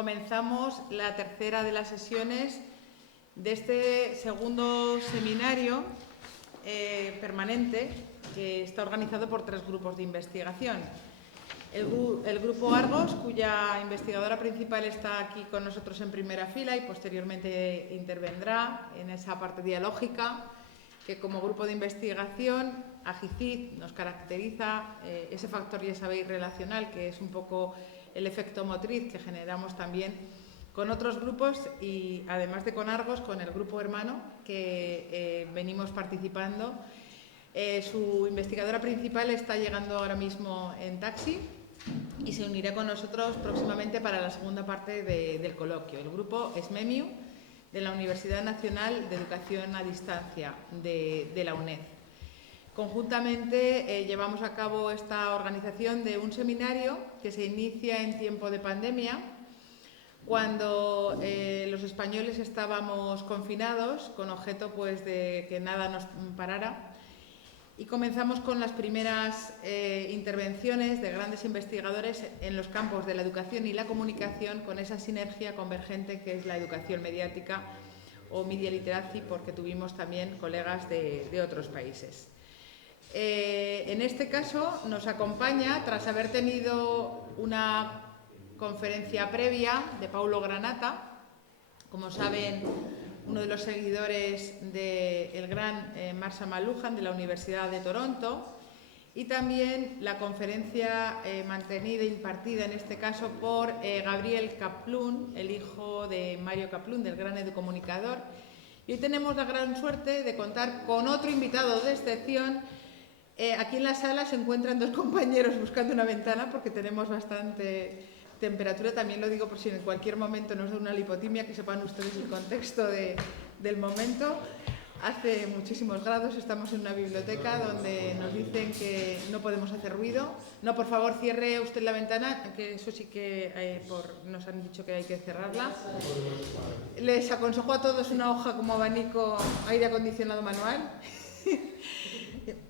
comenzamos la tercera de las sesiones de este segundo seminario permanente que está organizado por 3 grupos de investigación. El grupo Argos, cuya investigadora principal está aquí con nosotros en primera fila y posteriormente intervendrá en esa parte dialógica, que como grupo de investigación, AGICID nos caracteriza ese factor, ya sabéis, relacional, que es un poco el efecto motriz que generamos también con otros grupos y además de con Argos, con el grupo hermano que venimos participando. Su investigadora principal está llegando ahora mismo en taxi y se unirá con nosotros próximamente para la segunda parte del coloquio. El grupo es MEMIU, de la Universidad Nacional de Educación a Distancia de la UNED. Conjuntamente llevamos a cabo esta organización de un seminario que se inicia en tiempo de pandemia, cuando los españoles estábamos confinados, con objeto pues, de que nada nos parara. Y comenzamos con las primeras intervenciones de grandes investigadores en los campos de la educación y la comunicación, con esa sinergia convergente que es la educación mediática o media literacy, porque tuvimos también colegas de otros países. En este caso nos acompaña, tras haber tenido una conferencia previa de Paulo Granata, como saben, uno de los seguidores del gran Marshall McLuhan de la Universidad de Toronto, y también la conferencia mantenida e impartida en este caso por Gabriel Kaplun, el hijo de Mario Kaplun, del gran educomunicador. Y hoy tenemos la gran suerte de contar con otro invitado de excepción. Aquí en la sala se encuentran 2 compañeros buscando una ventana porque tenemos bastante temperatura. También lo digo por si en cualquier momento nos da una lipotimia, que sepan ustedes el contexto del momento. Hace muchísimos grados, estamos en una biblioteca donde nos dicen que no podemos hacer ruido. No, por favor, cierre usted la ventana, que eso sí que nos han dicho que hay que cerrarla. Les aconsejo a todos una hoja como abanico, aire acondicionado manual.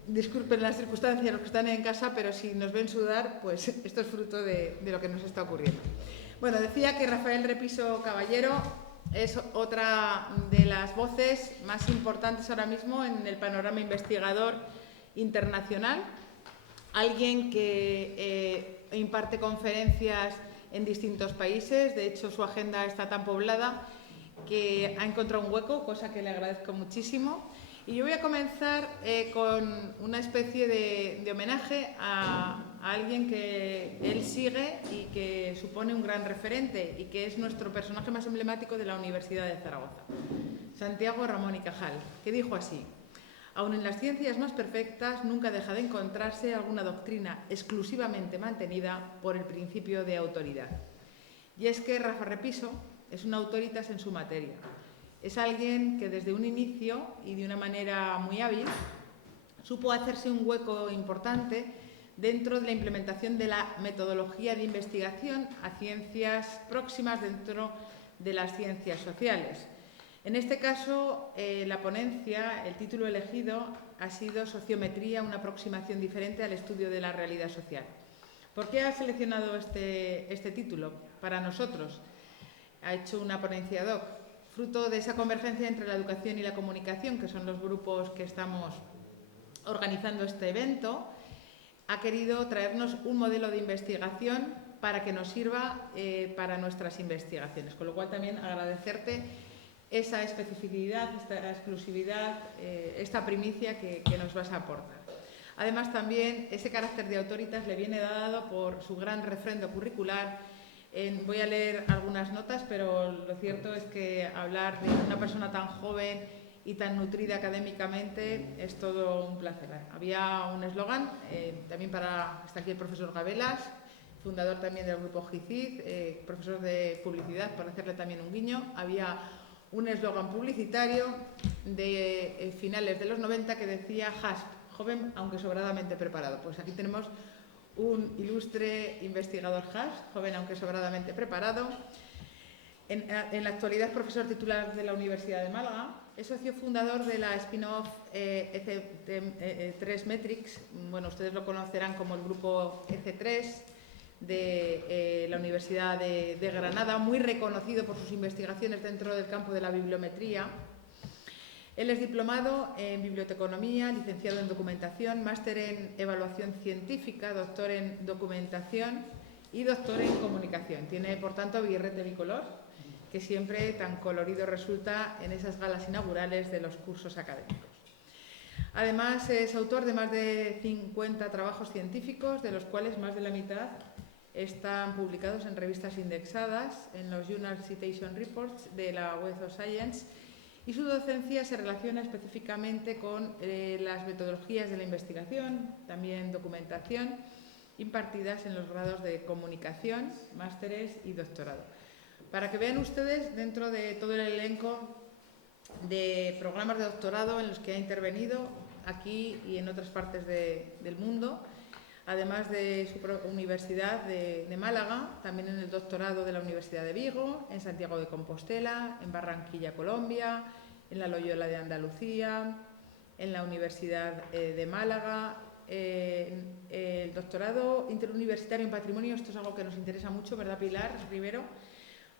Disculpen las circunstancias, los que están en casa, pero si nos ven sudar, pues esto es fruto de lo que nos está ocurriendo. Bueno, decía que Rafael Repiso Caballero es otra de las voces más importantes ahora mismo en el panorama investigador internacional. Alguien que imparte conferencias en distintos países. De hecho, su agenda está tan poblada que ha encontrado un hueco, cosa que le agradezco muchísimo. Y yo voy a comenzar con una especie de homenaje a alguien que él sigue y que supone un gran referente y que es nuestro personaje más emblemático de la Universidad de Zaragoza, Santiago Ramón y Cajal, que dijo así: aun en las ciencias más perfectas nunca deja de encontrarse alguna doctrina exclusivamente mantenida por el principio de autoridad. Y es que Rafa Repiso es un autoritas en su materia. Es alguien que desde un inicio y de una manera muy hábil supo hacerse un hueco importante dentro de la implementación de la metodología de investigación a ciencias próximas dentro de las ciencias sociales. En este caso, la ponencia, el título elegido ha sido Sociometría, una aproximación diferente al estudio de la realidad social. ¿Por qué ha seleccionado este título? Para nosotros ha hecho una ponencia ad hoc, fruto de esa convergencia entre la educación y la comunicación, que son los grupos que estamos organizando este evento. Ha querido traernos un modelo de investigación para que nos sirva para nuestras investigaciones, con lo cual también agradecerte esa especificidad, esta exclusividad, esta primicia que nos vas a aportar. Además, también ese carácter de autoritas le viene dado por su gran refrendo curricular. Voy a leer algunas notas, pero lo cierto es que hablar de una persona tan joven y tan nutrida académicamente es todo un placer. Había un eslogan, también está aquí el profesor Gabelas, fundador también del grupo GICID, profesor de publicidad, para hacerle también un guiño. Había un eslogan publicitario de finales de los 90 que decía HASP, joven aunque sobradamente preparado. Pues aquí tenemos un ilustre investigador HASP, joven aunque sobradamente preparado. En la actualidad es profesor titular de la Universidad de Málaga. Es socio fundador de la spin-off EC3 Metrics. Bueno, ustedes lo conocerán como el grupo EC3, de la Universidad de Granada, muy reconocido por sus investigaciones dentro del campo de la bibliometría. Él es diplomado en biblioteconomía, licenciado en documentación, máster en evaluación científica, doctor en documentación y doctor en comunicación. Tiene, por tanto, birrete bicolor, que siempre tan colorido resulta en esas galas inaugurales de los cursos académicos. Además, es autor de más de 50 trabajos científicos, de los cuales más de la mitad están publicados en revistas indexadas, en los Journal Citation Reports de la Web of Science, y su docencia se relaciona específicamente con las metodologías de la investigación, también documentación, impartidas en los grados de comunicación, másteres y doctorado. Para que vean ustedes, dentro de todo el elenco de programas de doctorado en los que ha intervenido aquí y en otras partes del mundo, además de su universidad de Málaga, también en el doctorado de la Universidad de Vigo, en Santiago de Compostela, en Barranquilla, Colombia, en la Loyola de Andalucía, en la Universidad de Málaga, el doctorado interuniversitario en patrimonio. Esto es algo que nos interesa mucho, ¿verdad, Pilar Rivero?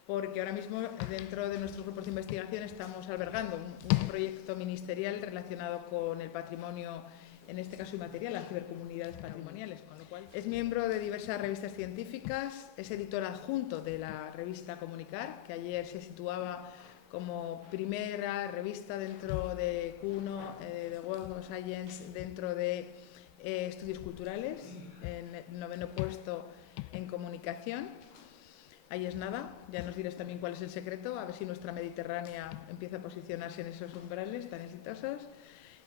Porque ahora mismo dentro de nuestros grupos de investigación estamos albergando un proyecto ministerial relacionado con el patrimonio, en este caso inmaterial, las cibercomunidades patrimoniales, con lo cual es miembro de diversas revistas científicas, es editor adjunto de la revista Comunicar, que ayer se situaba como primera revista dentro de Q1 de Web of Science, dentro de estudios culturales, en el 9º puesto en comunicación. Ahí es nada, ya nos dirás también cuál es el secreto, a ver si nuestra Mediterránea empieza a posicionarse en esos umbrales tan exitosos.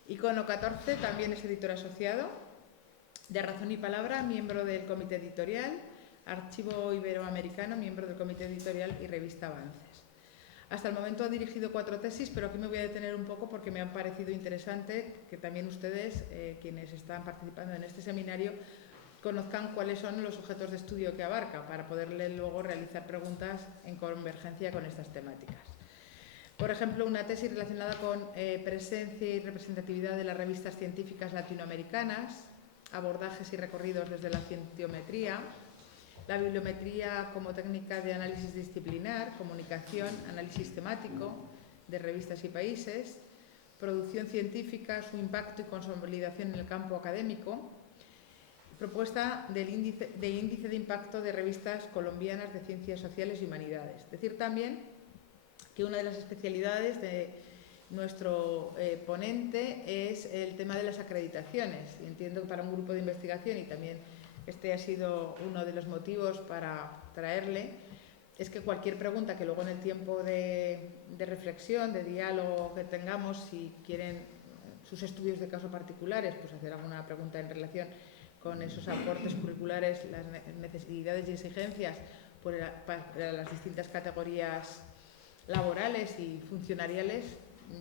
Icono 14 también es editor asociado de Razón y Palabra, miembro del comité editorial, Archivo Iberoamericano, miembro del comité editorial y revista Avances. Hasta el momento ha dirigido 4 tesis, pero aquí me voy a detener un poco porque me ha parecido interesante que también ustedes, quienes están participando en este seminario, conozcan cuáles son los objetos de estudio que abarca para poderle luego realizar preguntas en convergencia con estas temáticas. Por ejemplo, una tesis relacionada con presencia y representatividad de las revistas científicas latinoamericanas, abordajes y recorridos desde la cienciometría, la bibliometría como técnica de análisis disciplinar, comunicación, análisis temático de revistas y países, producción científica, su impacto y consolidación en el campo académico, propuesta del índice de impacto de revistas colombianas de ciencias sociales y humanidades. Decir también que una de las especialidades de nuestro ponente es el tema de las acreditaciones. Y entiendo que para un grupo de investigación, y también este ha sido uno de los motivos para traerle, es que cualquier pregunta que luego en el tiempo de reflexión, de diálogo que tengamos, si quieren sus estudios de caso particulares, pues hacer alguna pregunta en relación con esos aportes curriculares, las necesidades y exigencias para las distintas categorías laborales y funcionariales,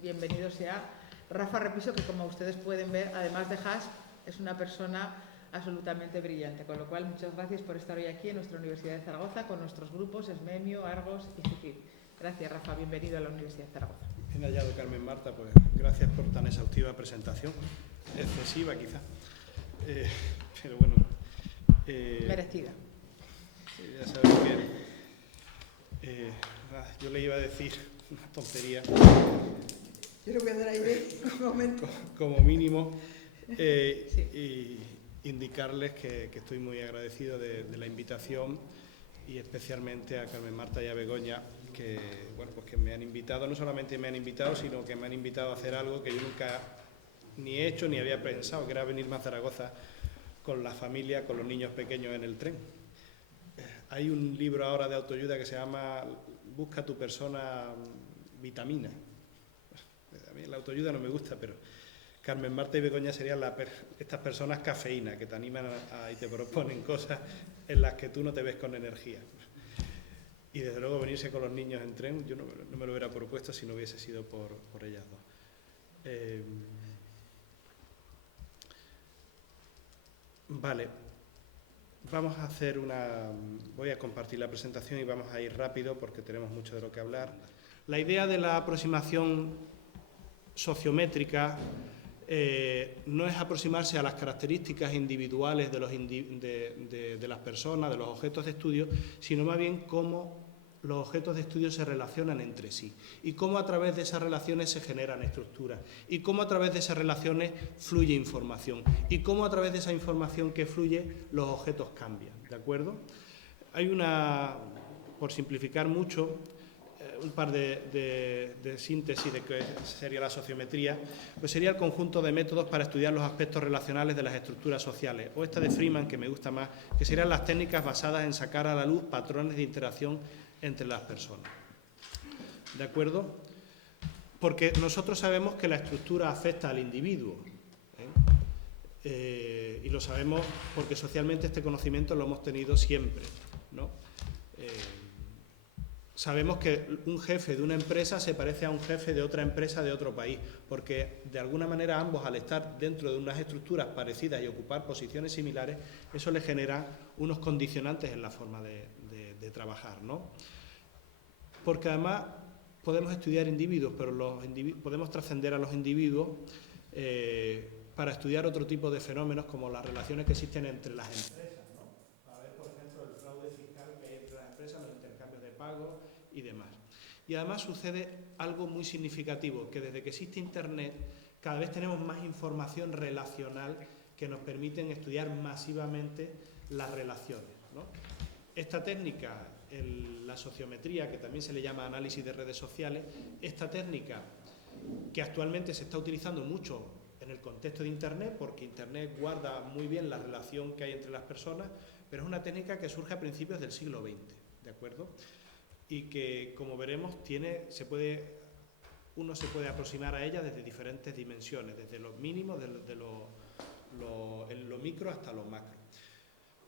bienvenido sea Rafa Repiso, que como ustedes pueden ver, además de HASP, es una persona absolutamente brillante, con lo cual muchas gracias por estar hoy aquí en nuestra Universidad de Zaragoza con nuestros grupos Esmemio, Argos y CICID. Gracias, Rafa, bienvenido a la Universidad de Zaragoza. Bien hallado, Carmen Marta, pues gracias por tan exhaustiva presentación, excesiva quizá, pero bueno. Merecida. Ya sabes que yo le iba a decir una tontería. Yo le voy a dar aire un momento. Como mínimo, Sí. y indicarles que estoy muy agradecido de la invitación y especialmente a Carmen Marta y a Begoña, que, bueno, pues que me han invitado, no solamente me han invitado, sino que me han invitado a hacer algo que yo nunca ni he hecho ni había pensado, que era venirme a Zaragoza con la familia, con los niños pequeños en el tren. Hay un libro ahora de autoayuda que se llama Busca tu persona vitamina. A mí la autoayuda no me gusta, pero Carmen Marta y Begoña serían estas personas cafeína que te animan y te proponen cosas en las que tú no te ves con energía. Y desde luego venirse con los niños en tren, yo no me lo hubiera propuesto si no hubiese sido por ellas dos. Vale, vamos a hacer voy a compartir la presentación y vamos a ir rápido porque tenemos mucho de lo que hablar. La idea de la aproximación sociométrica no es aproximarse a las características individuales de las personas, de los objetos de estudio, sino más bien cómo los objetos de estudio se relacionan entre sí y cómo a través de esas relaciones se generan estructuras y cómo a través de esas relaciones fluye información y cómo a través de esa información que fluye los objetos cambian, ¿de acuerdo? Hay por simplificar mucho, un par de síntesis de que sería la sociometría, pues sería el conjunto de métodos para estudiar los aspectos relacionales de las estructuras sociales, o esta de Freeman, que me gusta más, que serían las técnicas basadas en sacar a la luz patrones de interacción entre las personas. ¿De acuerdo? Porque nosotros sabemos que la estructura afecta al individuo, y lo sabemos porque socialmente este conocimiento lo hemos tenido siempre, ¿no? Sabemos que un jefe de una empresa se parece a un jefe de otra empresa de otro país, porque de alguna manera ambos, al estar dentro de unas estructuras parecidas y ocupar posiciones similares, eso les genera unos condicionantes en la forma de trabajar, ¿no? Porque además podemos estudiar individuos, pero podemos trascender a los individuos para estudiar otro tipo de fenómenos como las relaciones que existen entre las empresas, ¿no? Para ver, por ejemplo, el fraude fiscal que hay entre las empresas, los intercambios de pagos y demás. Y además sucede algo muy significativo, que desde que existe Internet cada vez tenemos más información relacional que nos permiten estudiar masivamente las relaciones, ¿no? Esta técnica, la sociometría, que también se le llama análisis de redes sociales, esta técnica que actualmente se está utilizando mucho en el contexto de Internet, porque Internet guarda muy bien la relación que hay entre las personas, pero es una técnica que surge a principios del siglo XX, ¿de acuerdo? Y que, como veremos, uno se puede aproximar a ella desde diferentes dimensiones, desde los mínimos, desde lo micro hasta lo macro.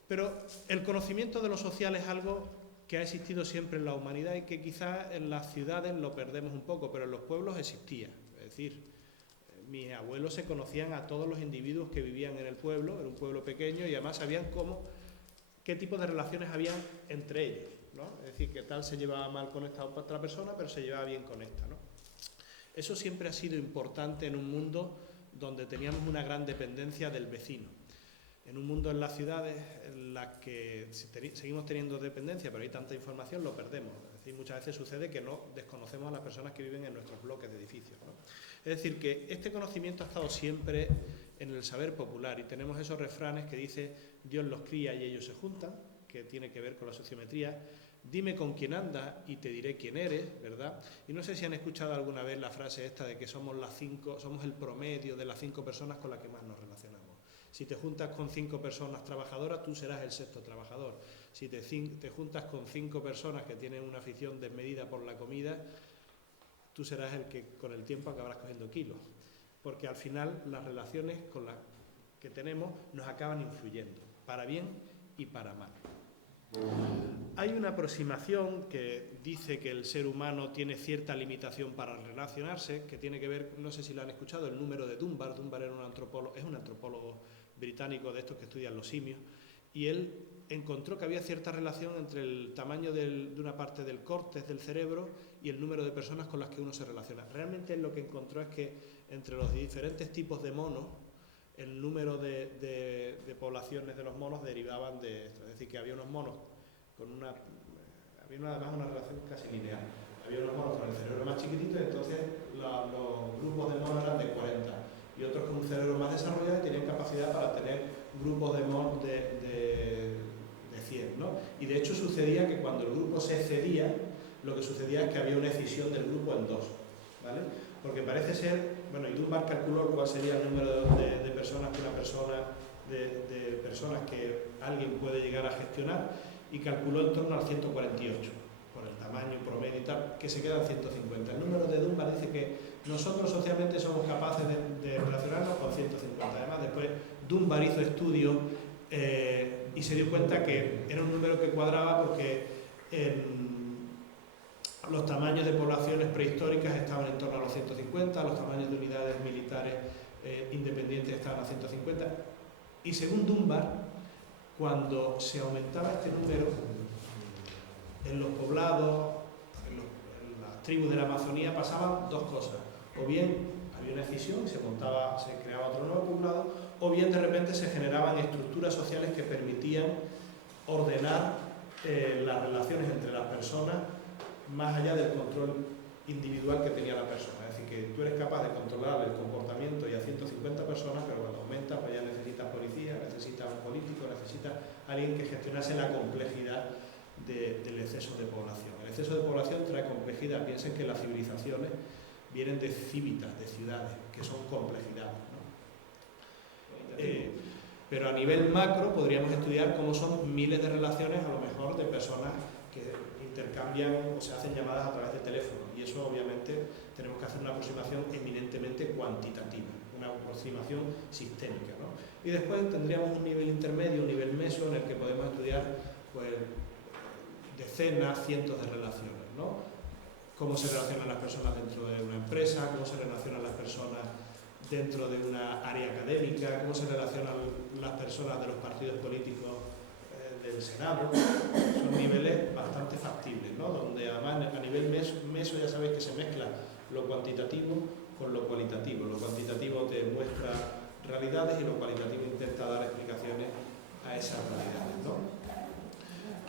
Pero el conocimiento de lo social es algo que ha existido siempre en la humanidad y que quizás en las ciudades lo perdemos un poco, pero en los pueblos existía. Es decir, mis abuelos se conocían a todos los individuos que vivían en el pueblo, era un pueblo pequeño, y además sabían qué tipo de relaciones habían entre ellos, ¿no? Es decir, que tal se llevaba mal con esta otra persona, pero se llevaba bien con esta, ¿no? Eso siempre ha sido importante en un mundo donde teníamos una gran dependencia del vecino. En un mundo en las ciudades en las que seguimos teniendo dependencia, pero hay tanta información, lo perdemos. Es decir, muchas veces sucede que no desconocemos a las personas que viven en nuestros bloques de edificios, ¿no? Es decir, que este conocimiento ha estado siempre en el saber popular y tenemos esos refranes que dice Dios los cría y ellos se juntan, que tiene que ver con la sociometría. Dime con quién andas y te diré quién eres, ¿verdad? Y no sé si han escuchado alguna vez la frase esta de que somos el promedio de las 5 personas con las que más nos relacionamos. Si te juntas con 5 personas trabajadoras, tú serás el sexto trabajador. Si te juntas con 5 personas que tienen una afición desmedida por la comida, tú serás el que con el tiempo acabarás cogiendo kilos. Porque al final las relaciones con las que tenemos nos acaban influyendo, para bien y para mal. Hay una aproximación que dice que el ser humano tiene cierta limitación para relacionarse, que tiene que ver, no sé si lo han escuchado, el número de Dunbar. Dunbar era es un antropólogo británico de estos que estudian los simios, y él encontró que había cierta relación entre el tamaño de una parte del córtex del cerebro y el número de personas con las que uno se relaciona. Realmente lo que encontró es que entre los diferentes tipos de monos, el número de poblaciones de los monos derivaban de esto. Es decir, que había unos monos había además una relación casi lineal. Había unos monos con el cerebro más chiquitito y entonces los grupos de monos eran de 40 y otros con un cerebro más desarrollado y tenían capacidad para tener grupos de monos de 100, ¿no? Y de hecho sucedía que cuando el grupo se excedía, lo que sucedía es que había una escisión del grupo en dos, ¿vale? Porque parece ser, bueno, y Dunbar calculó cuál sería el número de personas que de personas que alguien puede llegar a gestionar, y calculó en torno al 148, por el tamaño promedio y tal, que se quedan 150. El número de Dunbar dice que nosotros socialmente somos capaces de relacionarnos con 150. Además, después Dunbar hizo estudios y se dio cuenta que era un número que cuadraba porque los tamaños de poblaciones prehistóricas estaban en torno a los 150, los tamaños de unidades militares independientes estaban a 150. Y según Dunbar, cuando se aumentaba este número, en los poblados, en las tribus de la Amazonía pasaban dos cosas. O bien había una escisión, se creaba otro nuevo poblado, o bien de repente se generaban estructuras sociales que permitían ordenar las relaciones entre las personas más allá del control individual que tenía la persona. Es decir, que tú eres capaz de controlar el comportamiento y a 150 personas, pero cuando aumentas, pues ya necesitas policía, necesitas un político, necesitas alguien que gestionase la complejidad del exceso de población. El exceso de población trae complejidad. Piensen que las civilizaciones vienen de cívitas, de ciudades, que son complejidades, ¿no? Pero a nivel macro podríamos estudiar cómo son miles de relaciones, a lo mejor, de personas que intercambian o se hacen llamadas a través de teléfono, y eso obviamente tenemos que hacer una aproximación eminentemente cuantitativa, una aproximación sistémica, ¿no? Y después tendríamos un nivel intermedio, un nivel meso, en el que podemos estudiar pues, decenas, cientos de relaciones, ¿no? Cómo se relacionan las personas dentro de una empresa, cómo se relacionan las personas dentro de una área académica, cómo se relacionan las personas de los partidos políticos del Senado. Son niveles bastante factibles, ¿no? Donde además a nivel meso ya sabéis que se mezcla lo cuantitativo con lo cualitativo. Lo cuantitativo te muestra realidades y lo cualitativo intenta dar explicaciones a esas realidades, ¿no?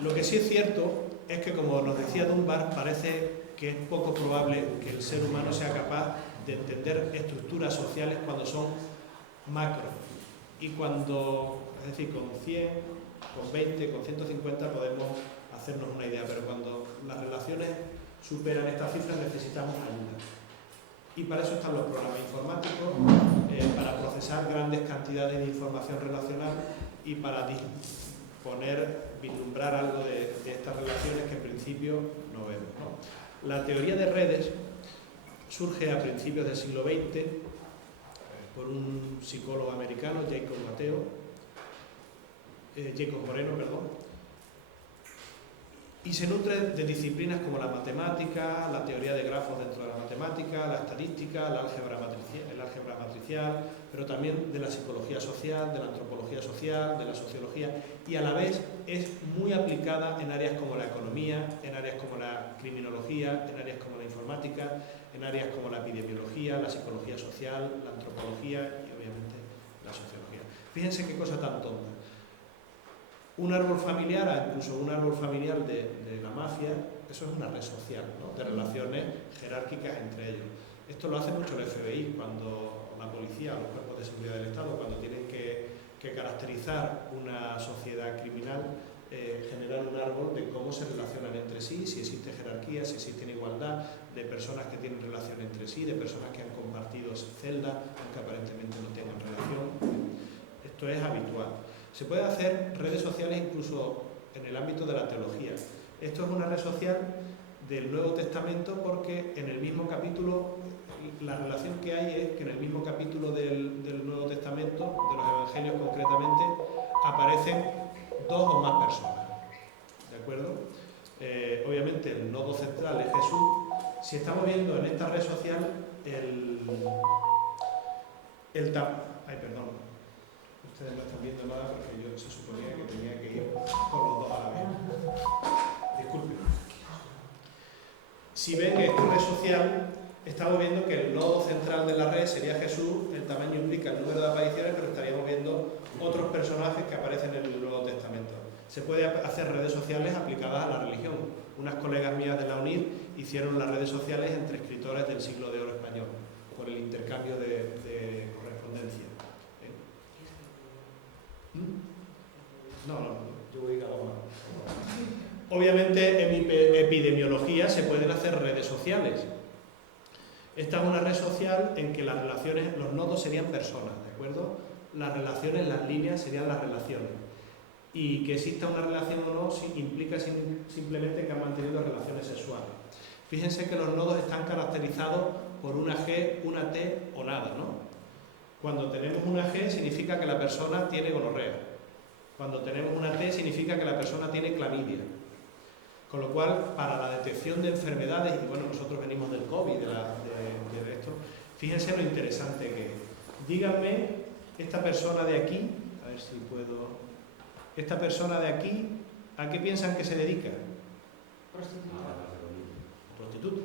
Lo que sí es cierto es que, como nos decía Dunbar, parece que es poco probable que el ser humano sea capaz de entender estructuras sociales cuando son macro, y cuando, es decir, con 100, con 20, con 150 podemos hacernos una idea, pero cuando las relaciones superan estas cifras necesitamos ayuda. Y para eso están los programas informáticos, para procesar grandes cantidades de información relacional y para vislumbrar algo de estas relaciones que en principio no vemos, ¿no? La teoría de redes surge a principios del siglo XX por un psicólogo americano, Jacob Moreno, y se nutre de disciplinas como la matemática, la teoría de grafos dentro de la matemática, la estadística, el álgebra matricial, pero también de la psicología social, de la antropología social, de la sociología, y a la vez es muy aplicada en áreas como la economía, en áreas como la criminología, en áreas como la informática, en áreas como la epidemiología, la psicología social, la antropología y obviamente la sociología. Fíjense qué cosa tan tonta. Un árbol familiar, incluso un árbol familiar de la mafia, eso es una red social, ¿no? De relaciones jerárquicas entre ellos. Esto lo hace mucho el FBI, cuando la policía, los cuerpos de seguridad del Estado, cuando tienen que caracterizar una sociedad criminal, generar un árbol de cómo se relacionan entre sí, si existe jerarquía, si existe igualdad, de personas que tienen relación entre sí, de personas que han compartido celda, aunque aparentemente no tengan relación. Esto es habitual. Se puede hacer redes sociales incluso en el ámbito de la teología. Esto es una red social del Nuevo Testamento porque en el mismo capítulo, la relación que hay es que en el mismo capítulo del Nuevo Testamento, de los Evangelios concretamente, aparecen dos o más personas. ¿De acuerdo? Obviamente el nodo central es Jesús. Si estamos viendo en esta red social ustedes no están viendo nada porque yo se suponía que tenía que ir con los dos a la vez. Disculpen. Si ven esta red social, estamos viendo que el nodo central de la red sería Jesús, el tamaño implica el número de apariciones, pero estaríamos viendo otros personajes que aparecen en el Nuevo Testamento. Se puede hacer redes sociales aplicadas a la religión. Unas colegas mías de la UNIR hicieron las redes sociales entre escritores del siglo de oro español, por el intercambio de correspondencia. No, yo voy cada uno. Obviamente en epidemiología se pueden hacer redes sociales. Esta es una red social en que las relaciones, los nodos serían personas, ¿de acuerdo? Las relaciones, las líneas serían las relaciones. Y que exista una relación o no implica simplemente que han mantenido relaciones sexuales. Fíjense que los nodos están caracterizados por una G, una T o nada, ¿no? Cuando tenemos una G significa que la persona tiene gonorrea. Cuando tenemos una T significa que la persona tiene clamidia. Con lo cual, para la detección de enfermedades, y bueno, nosotros venimos del COVID, de esto, fíjense lo interesante que es. Díganme, esta persona de aquí, a ver si puedo... Esta persona de aquí, ¿a qué piensan que se dedica? Prostituta.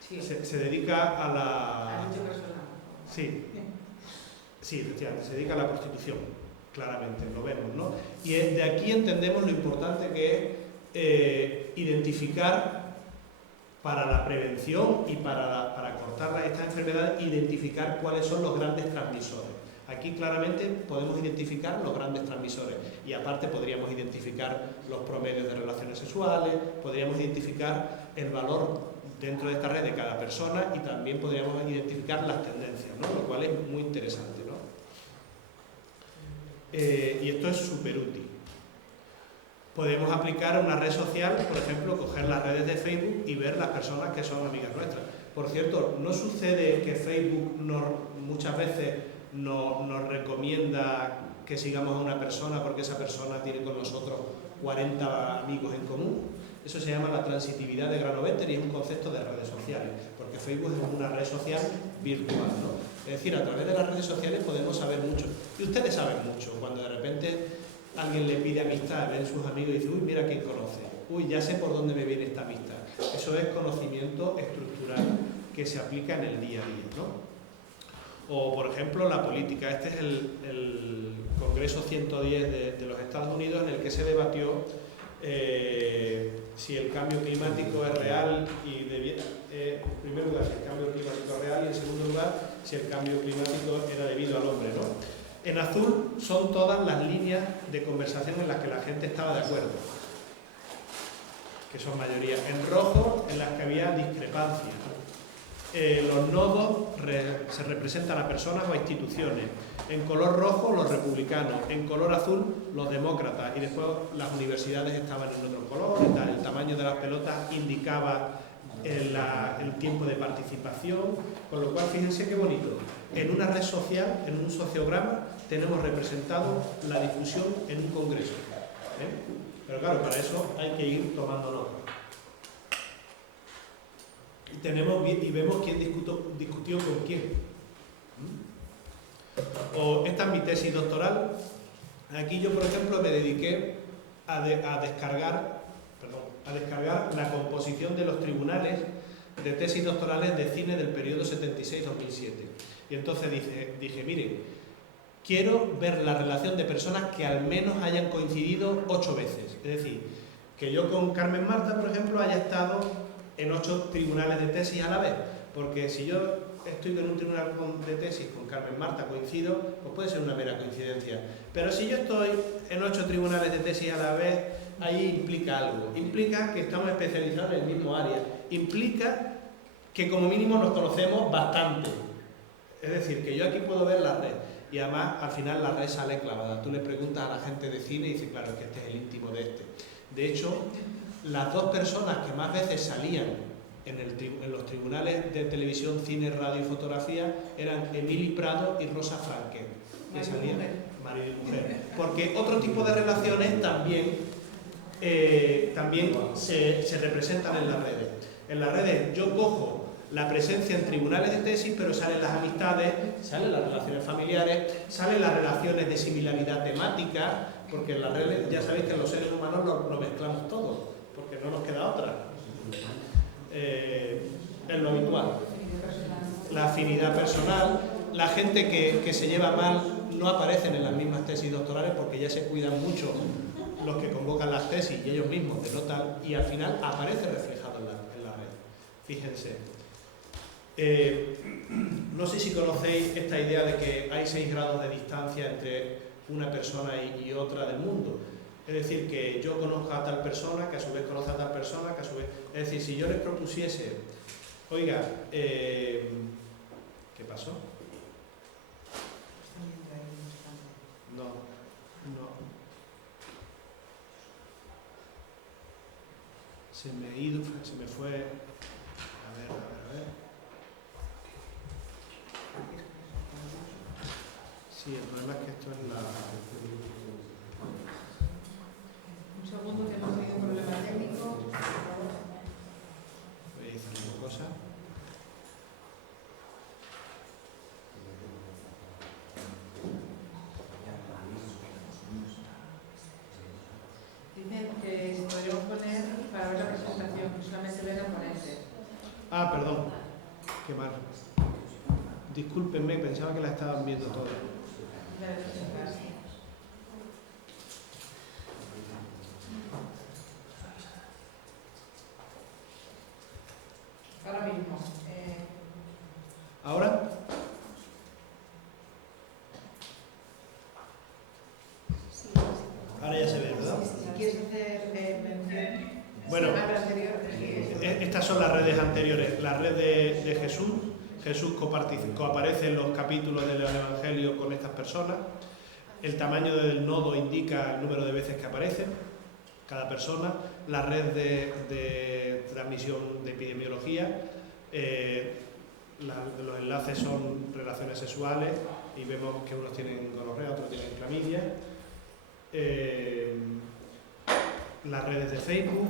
Sí. Se dedica a la... Sí, sí, efectivamente, se dedica a la prostitución, claramente, lo vemos, ¿no? Y de aquí entendemos lo importante que es identificar para la prevención y para cortar estas enfermedades, identificar cuáles son los grandes transmisores. Aquí claramente podemos identificar los grandes transmisores y aparte podríamos identificar los promedios de relaciones sexuales, podríamos identificar el valor dentro de esta red de cada persona y también podríamos identificar las tendencias, ¿no? Lo cual es muy interesante, ¿no? Y esto es súper útil. Podemos aplicar a una red social, por ejemplo, coger las redes de Facebook y ver las personas que son amigas nuestras. Por cierto, ¿no sucede que Facebook muchas veces nos recomienda que sigamos a una persona porque esa persona tiene con nosotros 40 amigos en común? Eso se llama la transitividad de Granovetter y es un concepto de redes sociales, porque Facebook es una red social virtual, ¿no? Es decir, a través de las redes sociales podemos saber mucho. Y ustedes saben mucho, cuando de repente alguien le pide amistad, ven sus amigos y dice, uy, mira quién conoce, uy, ya sé por dónde me viene esta amistad. Eso es conocimiento estructural que se aplica en el día a día, ¿no? O, por ejemplo, la política. Este es el Congreso 110 de los Estados Unidos, en el que se debatió si el cambio climático es real y en primer lugar, si el cambio climático es real y en segundo lugar, si el cambio climático era debido al hombre, ¿no? En azul son todas las líneas de conversación en las que la gente estaba de acuerdo, que son mayoría. En rojo, en las que había discrepancias. Los nodos se representan a personas o a instituciones. En color rojo, los republicanos. En color azul, los demócratas. Y después las universidades estaban en otro color. El tamaño de las pelotas indicaba el tiempo de participación. Con lo cual, fíjense qué bonito. En una red social, en un sociograma, tenemos representado la difusión en un congreso. Pero claro, para eso hay que ir tomando nota. Y vemos quién discutió con quién. O esta es mi tesis doctoral. Aquí yo, por ejemplo, me dediqué a descargar la composición de los tribunales de tesis doctorales de cine del periodo 76-2007. Y entonces dije, miren, quiero ver la relación de personas que al menos hayan coincidido 8 veces. Es decir, que yo con Carmen Marta, por ejemplo, haya estado en 8 tribunales de tesis a la vez, porque si yo estoy en un tribunal de tesis con Carmen Marta, coincido, pues puede ser una mera coincidencia, pero si yo estoy en 8 tribunales de tesis a la vez, ahí implica algo, implica que estamos especializados en el mismo área, implica que como mínimo nos conocemos bastante, es decir, que yo aquí puedo ver la red, y además al final la red sale clavada, tú le preguntas a la gente de cine y dice, claro, es que este es el íntimo de este. De hecho, las 2 personas que más veces salían en los tribunales de televisión, cine, radio y fotografía eran Emily Prado y Rosa Franken, que salían marido y mujer. Porque otro tipo de relaciones también se representan en las redes. En las redes yo cojo la presencia en tribunales de tesis, pero salen las amistades, salen las relaciones familiares, salen las relaciones de similaridad temática, porque en las redes ya sabéis que los seres humanos lo mezclamos todo, porque no nos queda otra. Es lo habitual. La afinidad personal, la gente que se lleva mal no aparecen en las mismas tesis doctorales porque ya se cuidan mucho los que convocan las tesis y ellos mismos denotan, y al final aparece reflejado en la red. Fíjense. No sé si conocéis esta idea de que hay 6 grados de distancia entre una persona y otra del mundo. Es decir, que yo conozco a tal persona, que a su vez conoce a tal persona, que a su vez... Es decir, si yo les propusiese, oiga, ¿qué pasó? No. Se me fue... A ver. Sí, el problema es que esto es la... Un segundo, que hemos tenido un problema técnico. Voy a decir una cosa. Dicen que si podríamos poner para ver la presentación, que solamente ven la ponente. Ah, perdón. Qué mal. Discúlpenme, pensaba que la estaban viendo todas. Ahora mismo. ¿Ahora? Ahora ya se ve, ¿verdad? Si quieres hacer mención. Bueno, estas son las redes anteriores. La red de Jesús. Jesús coaparece en los capítulos del Evangelio con estas personas. El tamaño del nodo indica el número de veces que aparecen cada persona. La red de transmisión de epidemiología. Los enlaces son relaciones sexuales y vemos que unos tienen gonorrea, otros tienen clamidia. Las redes de Facebook,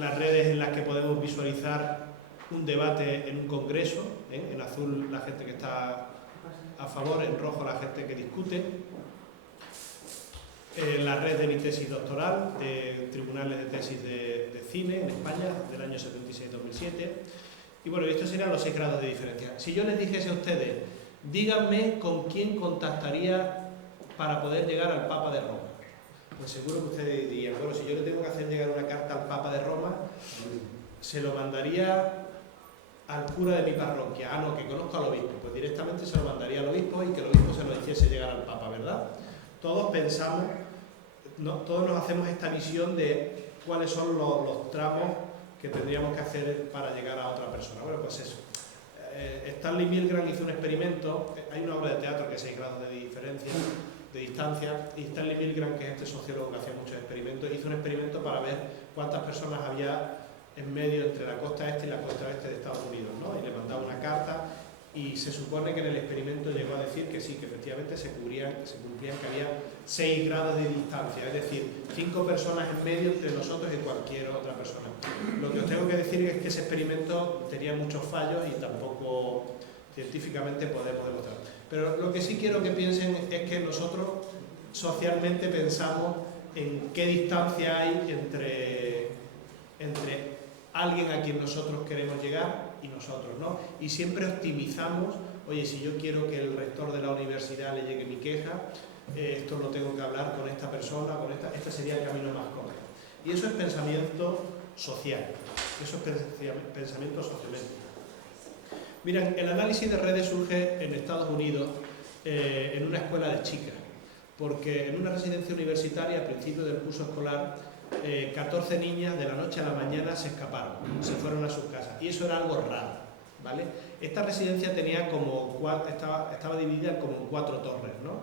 las redes en las que podemos visualizar un debate en un congreso, en azul la gente que está a favor, en rojo la gente que discute. La red de mi tesis doctoral, de tribunales de tesis de cine en España, del año 76-2007. Y bueno, estos serían los 6 grados de diferencia. Si yo les dijese a ustedes, díganme con quién contactaría para poder llegar al Papa de Roma, pues seguro que ustedes dirían, bueno, si yo le tengo que hacer llegar una carta al Papa de Roma, se lo mandaría al cura de mi parroquia. Ah, no, que conozco al obispo. Pues directamente se lo mandaría al obispo y que el obispo se lo hiciese llegar al Papa, ¿verdad? Todos pensamos, todos nos hacemos esta visión de cuáles son los tramos que tendríamos que hacer para llegar a otra persona. Bueno, pues eso. Stanley Milgram hizo un experimento, hay una obra de teatro que es 6 grados de diferencia, de distancia, y Stanley Milgram, que es este sociólogo que hacía muchos experimentos, hizo un experimento para ver cuántas personas había en medio entre la costa este y la costa oeste de Estados Unidos, ¿no? Y le mandaba una carta y se supone que en el experimento llegó a decir que sí, que efectivamente se cumplían que había 6 grados de distancia, es decir, 5 personas en medio entre nosotros y cualquier otra persona. Lo que os tengo que decir es que ese experimento tenía muchos fallos y tampoco científicamente podemos demostrar. Pero lo que sí quiero que piensen es que nosotros socialmente pensamos en qué distancia hay entre alguien a quien nosotros queremos llegar y nosotros, ¿no? Y siempre optimizamos, oye, si yo quiero que el rector de la universidad le llegue mi queja, esto lo tengo que hablar con esta persona, este sería el camino más corto. Y eso es pensamiento social, eso es pensamiento sociométrico. Miren, el análisis de redes surge en Estados Unidos en una escuela de chicas, porque en una residencia universitaria, a principio del curso escolar, 14 niñas de la noche a la mañana se escaparon, se fueron a sus casas, y eso era algo raro, ¿vale? Esta residencia tenía estaba dividida como en 4 torres, ¿no?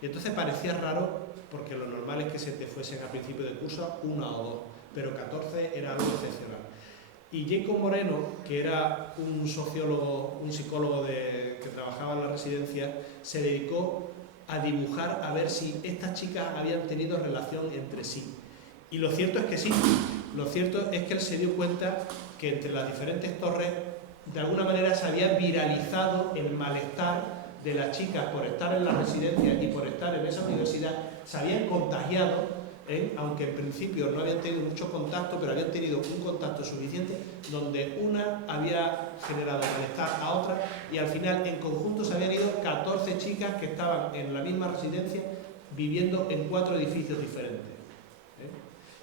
Y entonces parecía raro, porque lo normal es que se te fuesen a principio de curso 1 o 2, pero 14 era algo excepcional. Y Jacob Moreno, que era un sociólogo, un psicólogo que trabajaba en la residencia, se dedicó a dibujar a ver si estas chicas habían tenido relación entre sí. Y lo cierto es que sí, lo cierto es que él se dio cuenta que entre las diferentes torres, de alguna manera se había viralizado el malestar de las chicas por estar en la residencia y por estar en esa universidad, se habían contagiado, aunque en principio no habían tenido mucho contacto, pero habían tenido un contacto suficiente donde una había generado malestar a otra y al final en conjunto se habían ido 14 chicas que estaban en la misma residencia viviendo en 4 edificios diferentes.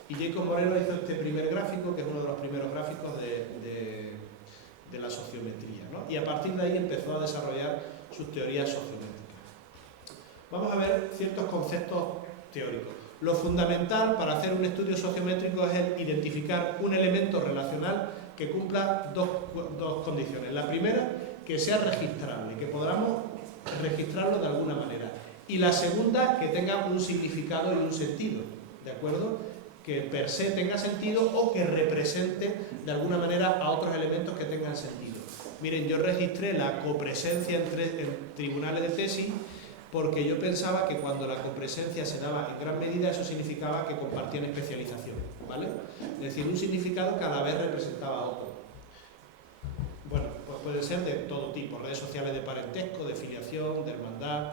Y Jacob Moreno hizo este primer gráfico, que es uno de los primeros gráficos de la sociometría, ¿no? Y a partir de ahí empezó a desarrollar sus teorías sociométricas. Vamos a ver ciertos conceptos teóricos. Lo fundamental para hacer un estudio sociométrico es el identificar un elemento relacional que cumpla dos condiciones. La primera, que sea registrable, que podamos registrarlo de alguna manera. Y la segunda, que tenga un significado y un sentido, ¿de acuerdo? Que per se tenga sentido o que represente de alguna manera a otros elementos que tengan sentido. Miren, yo registré la copresencia en tribunales de tesis porque yo pensaba que cuando la copresencia se daba en gran medida eso significaba que compartían especialización, ¿vale? Es decir, un significado que a la vez representaba a otro. Bueno, pues puede ser de todo tipo, redes sociales de parentesco, de filiación, de hermandad,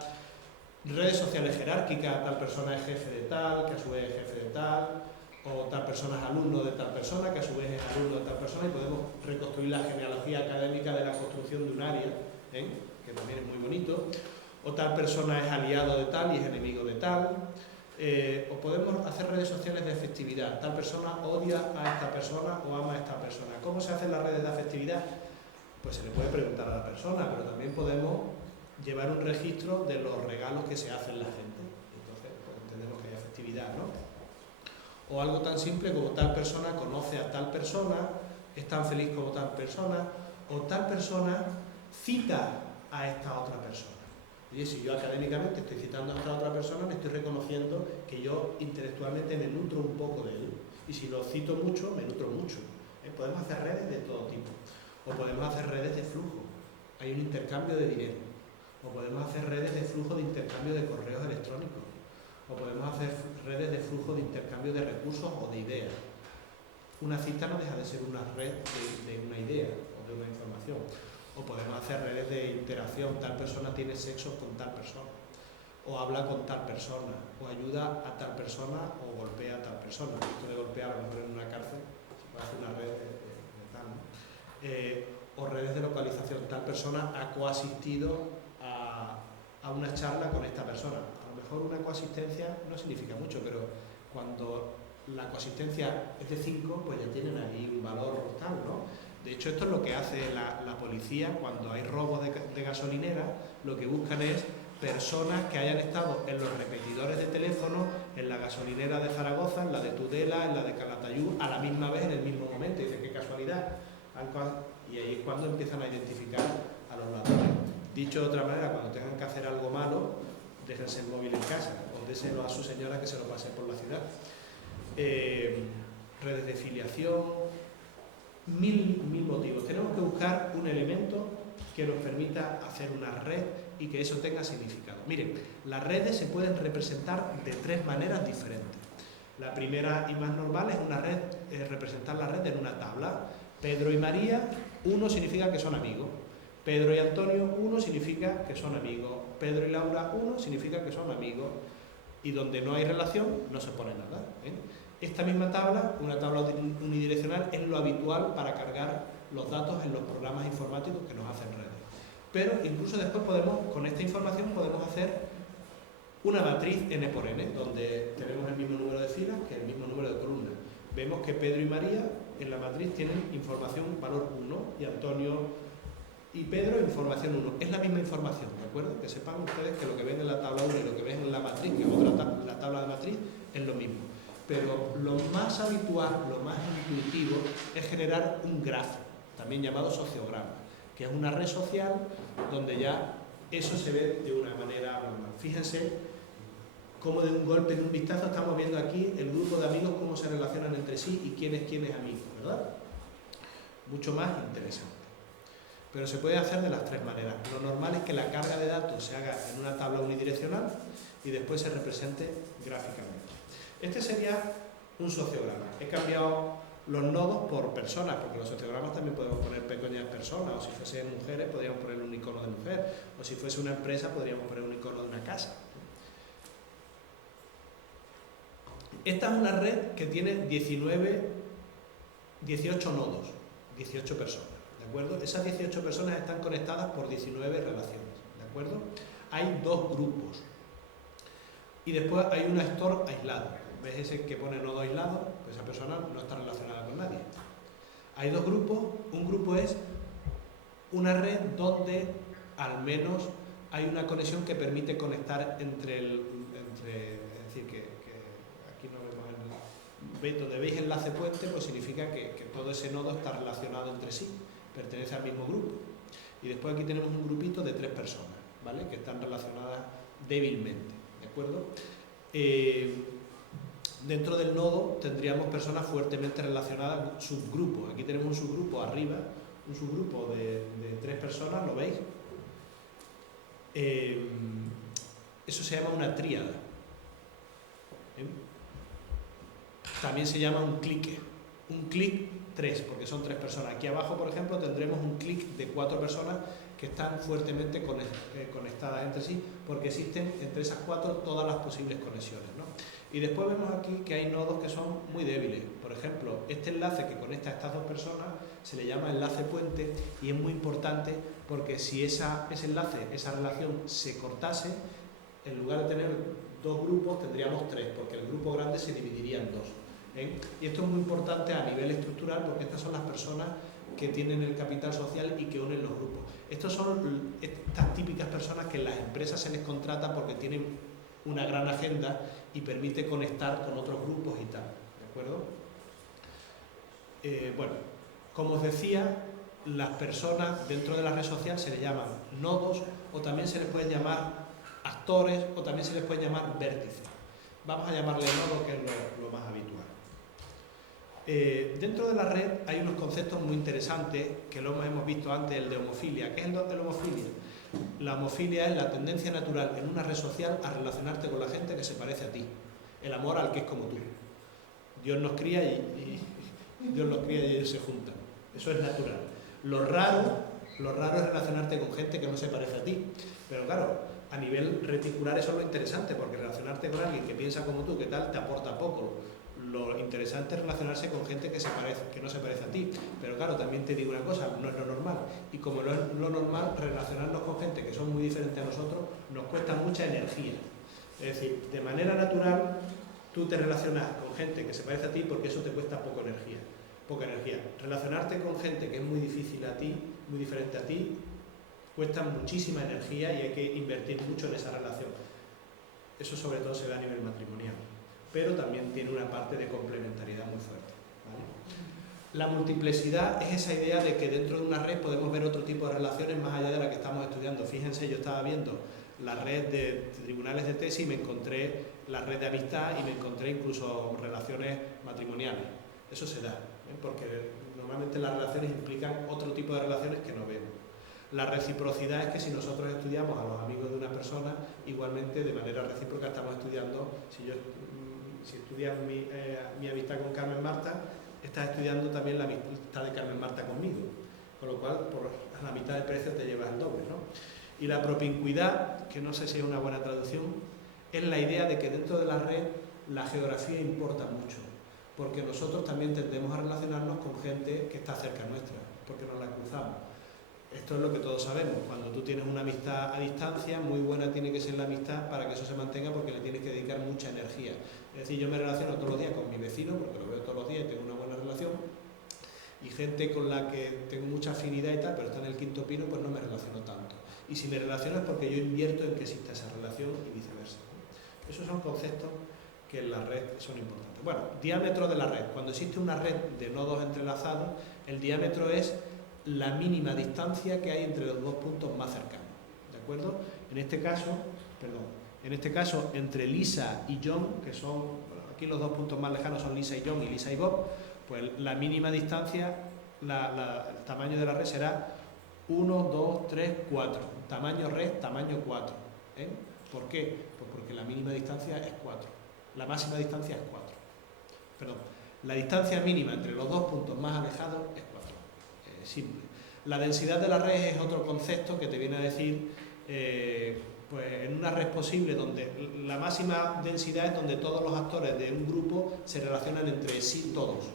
redes sociales jerárquicas, tal persona es jefe de tal, que a su vez es jefe de tal, o tal persona es alumno de tal persona, que a su vez es alumno de tal persona, y podemos reconstruir la genealogía académica de la construcción de un área, que también es muy bonito, o tal persona es aliado de tal y es enemigo de tal, o podemos hacer redes sociales de afectividad, tal persona odia a esta persona o ama a esta persona. ¿Cómo se hacen las redes de afectividad? Pues se le puede preguntar a la persona, pero también podemos llevar un registro de los regalos que se hacen la gente. Entonces, pues entendemos que hay afectividad, ¿no? O algo tan simple como tal persona conoce a tal persona, es tan feliz como tal persona, o tal persona cita a esta otra persona. Y si yo académicamente estoy citando a esta otra persona, me estoy reconociendo que yo intelectualmente me nutro un poco de él. Y si lo cito mucho, me nutro mucho. Podemos hacer redes de todo tipo. O podemos hacer redes de flujo. Hay un intercambio de dinero. O podemos hacer redes de flujo de intercambio de correos electrónicos. O podemos hacer redes de flujo de intercambio de recursos o de ideas. Una cita no deja de ser una red de una idea o de una información. O podemos hacer redes de interacción, tal persona tiene sexo con tal persona, o habla con tal persona, o ayuda a tal persona, o golpea a tal persona. Esto de golpear a lo mejor en una cárcel, se puede hacer una red de tal, ¿no? O redes de localización, tal persona ha coasistido a una charla con esta persona. A lo mejor una coasistencia no significa mucho, pero cuando la coasistencia es de 5, pues ya tienen ahí un valor tal, ¿no? De hecho, esto es lo que hace la policía cuando hay robos de gasolinera. Lo que buscan es personas que hayan estado en los repetidores de teléfono, en la gasolinera de Zaragoza, en la de Tudela, en la de Calatayud, a la misma vez, en el mismo momento. Y dicen, qué casualidad. Y ahí es cuando empiezan a identificar a los ladrones. Dicho de otra manera, cuando tengan que hacer algo malo, déjense el móvil en casa o déselo a su señora que se lo pase por la ciudad. Redes de filiación, mil motivos. Tenemos que buscar un elemento que nos permita hacer una red y que eso tenga significado. Miren, las redes se pueden representar de 3 maneras diferentes. La primera y más normal es una red, representar la red en una tabla. Pedro y María, 1 significa que son amigos. Pedro y Antonio, 1 significa que son amigos. Pedro y Laura, 1 significa que son amigos. Y donde no hay relación, no se pone nada, ¿eh? Esta misma tabla, una tabla unidireccional, es lo habitual para cargar los datos en los programas informáticos que nos hacen redes. Pero incluso después con esta información podemos hacer una matriz n por n, donde tenemos el mismo número de filas que el mismo número de columnas. Vemos que Pedro y María en la matriz tienen información valor 1 y Antonio y Pedro información 1. Es la misma información, ¿de acuerdo? Que sepan ustedes que lo que ven en la tabla 1 y lo que ven en la matriz, que es la tabla de matriz, es lo mismo. Pero lo más habitual, lo más intuitivo, es generar un grafo, también llamado sociograma, que es una red social donde ya eso se ve de una manera normal. Fíjense cómo de un golpe, de un vistazo, estamos viendo aquí el grupo de amigos, cómo se relacionan entre sí y quién es amigo, ¿verdad? Mucho más interesante. Pero se puede hacer de las 3 maneras. Lo normal es que la carga de datos se haga en una tabla unidireccional y después se represente gráficamente. Este sería un sociograma. He cambiado los nodos por personas, porque los sociogramas también podemos poner pequeñas personas, o si fuesen mujeres podríamos poner un icono de mujer, o si fuese una empresa podríamos poner un icono de una casa. Esta es una red que tiene 18 nodos, 18 personas, ¿de acuerdo? Esas 18 personas están conectadas por 19 relaciones, ¿de acuerdo? Hay 2 grupos y después hay un actor aislado. ¿Ves ese que pone nodo aislado? Pues esa persona no está relacionada con nadie. Hay 2 grupos. Un grupo es una red donde al menos hay una conexión que permite conectar es decir, que aquí no vemos donde veis enlace puente, pues significa que todo ese nodo está relacionado entre sí, pertenece al mismo grupo. Y después aquí tenemos un grupito de 3 personas, ¿vale? Que están relacionadas débilmente, ¿de acuerdo? Dentro del nodo tendríamos personas fuertemente relacionadas, subgrupos. Aquí tenemos un subgrupo arriba, un subgrupo de 3 personas, ¿lo veis? Eso se llama una tríada. También se llama un clique. Un clic 3, porque son 3 personas. Aquí abajo, por ejemplo, tendremos un clic de 4 personas que están fuertemente conectadas entre sí, porque existen entre esas 4 todas las posibles conexiones, ¿no? Y después vemos aquí que hay nodos que son muy débiles. Por ejemplo, este enlace que conecta a estas dos personas se le llama enlace puente y es muy importante porque si ese enlace, esa relación se cortase, en lugar de tener dos grupos tendríamos tres, porque el grupo grande se dividiría en dos. Y esto es muy importante a nivel estructural porque estas son las personas que tienen el capital social y que unen los grupos. Estos son estas típicas personas que en las empresas se les contrata porque tienen una gran agenda y permite conectar con otros grupos y tal, ¿de acuerdo? Bueno, como os decía, las personas dentro de la red social se les llaman nodos o también se les puede llamar actores o también se les puede llamar vértices. Vamos a llamarle nodo, que es lo más habitual. Dentro de la red hay unos conceptos muy interesantes que lo hemos visto antes, el de homofilia. ¿Qué es el de la homofilia? La homofilia es la tendencia natural en una red social a relacionarte con la gente que se parece a ti. El amor al que es como tú. Dios nos cría y Dios los cría y ellos se juntan. Eso es natural. Lo raro es relacionarte con gente que no se parece a ti. Pero claro, a nivel reticular eso es lo interesante, porque relacionarte con alguien que piensa como tú, que tal, te aporta poco. Lo interesante es relacionarse con gente que no se parece a ti. Pero claro, también te digo una cosa, no es lo normal. Y como no es lo normal, relacionarnos con gente que son muy diferentes a nosotros nos cuesta mucha energía. Es decir, de manera natural, tú te relacionas con gente que se parece a ti porque eso te cuesta poca energía. Relacionarte con gente que es muy difícil a ti, muy diferente a ti, cuesta muchísima energía y hay que invertir mucho en esa relación. Eso sobre todo se ve a nivel matrimonial. Pero también tiene una parte de complementariedad muy fuerte, ¿vale? La multiplicidad es esa idea de que dentro de una red podemos ver otro tipo de relaciones más allá de la que estamos estudiando. Fíjense, yo estaba viendo la red de tribunales de tesis y me encontré la red de amistad y me encontré incluso relaciones matrimoniales. Eso se da, porque normalmente las relaciones implican otro tipo de relaciones que no vemos. La reciprocidad es que si nosotros estudiamos a los amigos de una persona, igualmente de manera recíproca estamos estudiando, si estudias mi amistad con Carmen Marta, estás estudiando también la amistad de Carmen Marta conmigo, con lo cual por la mitad del precio te llevas el doble, ¿no? Y la propincuidad, que no sé si es una buena traducción, es la idea de que dentro de la red la geografía importa mucho, porque nosotros también tendemos a relacionarnos con gente que está cerca nuestra, porque nos la cruzamos. Esto es lo que todos sabemos, cuando tú tienes una amistad a distancia, muy buena tiene que ser la amistad para que eso se mantenga porque le tienes que dedicar mucha energía. Es decir, yo me relaciono todos los días con mi vecino, porque lo veo todos los días y tengo una buena relación, y gente con la que tengo mucha afinidad y tal, pero está en el quinto pino, pues no me relaciono tanto. Y si me relaciono es porque yo invierto en que exista esa relación y viceversa. Esos son conceptos que en la red son importantes. Bueno, diámetro de la red. Cuando existe una red de nodos entrelazados, el diámetro es la mínima distancia que hay entre los dos puntos más cercanos, ¿de acuerdo? En este caso, entre Lisa y John, que son, bueno, aquí los dos puntos más lejanos son Lisa y John y Lisa y Bob, pues la mínima distancia, el tamaño de la red será 1, 2, 3, 4, tamaño red, tamaño 4, ¿eh? ¿Por qué? Pues porque la mínima distancia es 4, la máxima distancia es 4, perdón, la distancia mínima entre los dos puntos más alejados es 4. Simple. La densidad de la red es otro concepto que te viene a decir, pues en una red posible donde la máxima densidad es donde todos los actores de un grupo se relacionan entre sí todos.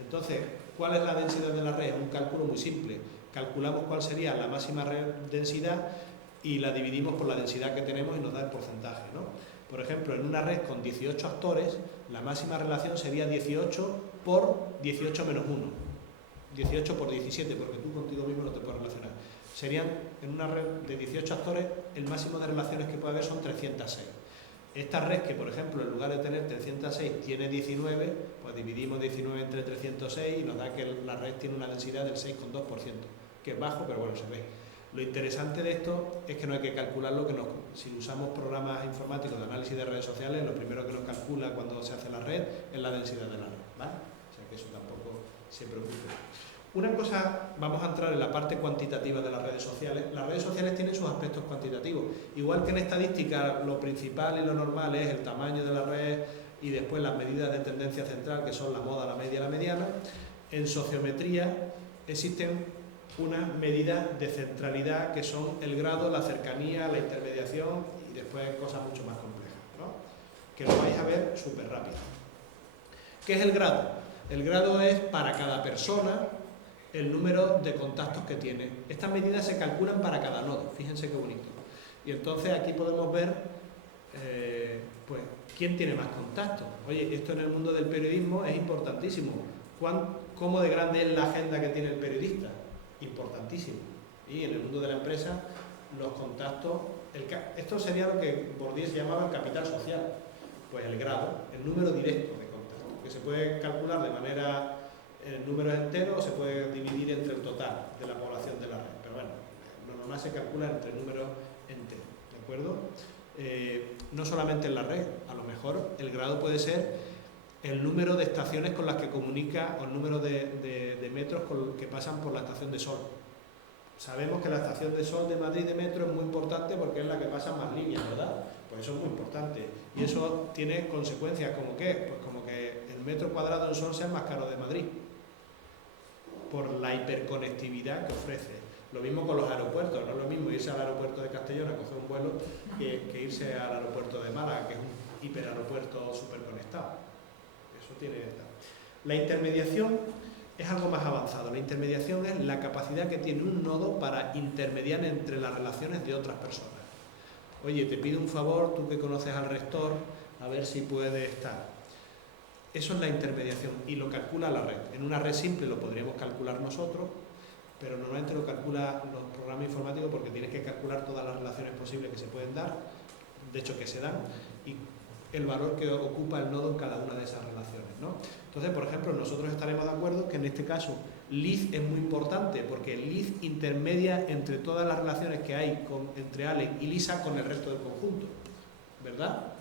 Entonces, ¿cuál es la densidad de la red? Es un cálculo muy simple. Calculamos cuál sería la máxima densidad y la dividimos por la densidad que tenemos y nos da el porcentaje, ¿no? Por ejemplo, en una red con 18 actores, la máxima relación sería 18 por 18 menos 1. 18 por 17, porque tú contigo mismo no te puedes relacionar. Serían, en una red de 18 actores, el máximo de relaciones que puede haber son 306. Esta red, que por ejemplo, en lugar de tener 306, tiene 19, pues dividimos 19 entre 306 y nos da que la red tiene una densidad del 6,2%, que es bajo, pero bueno, se ve. Lo interesante de esto es que no hay que calcularlo, si usamos programas informáticos de análisis de redes sociales, lo primero que nos calcula cuando se hace la red es la densidad de la red, ¿vale? O sea que eso tampoco se preocupe. Una cosa, vamos a entrar en la parte cuantitativa de las redes sociales. Las redes sociales tienen sus aspectos cuantitativos. Igual que en estadística, lo principal y lo normal es el tamaño de la red y después las medidas de tendencia central, que son la moda, la media y la mediana. En sociometría existen unas medidas de centralidad que son el grado, la cercanía, la intermediación y después cosas mucho más complejas, ¿no? que lo vais a ver súper rápido. ¿Qué es el grado? El grado es para cada persona el número de contactos que tiene. Estas medidas se calculan para cada nodo, fíjense qué bonito. Y entonces aquí podemos ver pues, quién tiene más contactos. Oye, esto en el mundo del periodismo es importantísimo. ¿Cómo de grande es la agenda que tiene el periodista? Importantísimo. Y en el mundo de la empresa, los contactos... esto sería lo que Bourdieu llamaba el capital social. Pues el grado, el número directo de contactos, que se puede calcular de manera en números enteros o se puede dividir entre el total de la población de la red. Pero bueno, lo normal se calcula entre números enteros, ¿de acuerdo? No solamente en la red, a lo mejor el grado puede ser el número de estaciones con las que comunica o el número de metros que pasan por la estación de Sol. Sabemos que la estación de Sol de Madrid de metro es muy importante porque es la que pasa más líneas, ¿verdad? Pues eso es muy importante. Y eso tiene consecuencias como ¿qué? Pues como que el metro cuadrado en Sol sea el más caro de Madrid, por la hiperconectividad que ofrece. Lo mismo con los aeropuertos, no es lo mismo irse al aeropuerto de Castellón a coger un vuelo que irse al aeropuerto de Málaga, que es un hiperaeropuerto superconectado. Eso tiene... La intermediación es algo más avanzado. La intermediación es la capacidad que tiene un nodo para intermediar entre las relaciones de otras personas. Oye, te pido un favor, tú que conoces al rector, a ver si puede estar. Eso es la intermediación y lo calcula la red. En una red simple lo podríamos calcular nosotros, pero normalmente lo calcula los programas informáticos porque tienes que calcular todas las relaciones posibles que se pueden dar, de hecho que se dan, y el valor que ocupa el nodo en cada una de esas relaciones, ¿no? Entonces, por ejemplo, nosotros estaremos de acuerdo que en este caso Liz es muy importante porque Liz intermedia entre todas las relaciones que hay entre Allen y Lisa con el resto del conjunto, ¿verdad?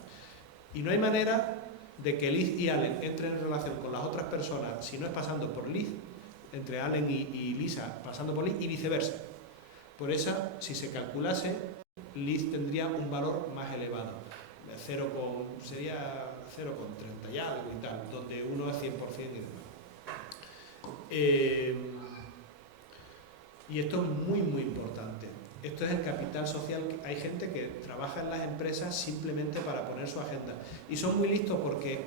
Y no hay manera de que Liz y Allen entren en relación con las otras personas si no es pasando por Liz, entre Allen y Lisa pasando por Liz y viceversa. Por eso, si se calculase, Liz tendría un valor más elevado. Sería 0,30 y algo y tal, donde uno es 100% y demás. Y esto es muy, muy importante. Esto es el capital social. Hay gente que trabaja en las empresas simplemente para poner su agenda. Y son muy listos porque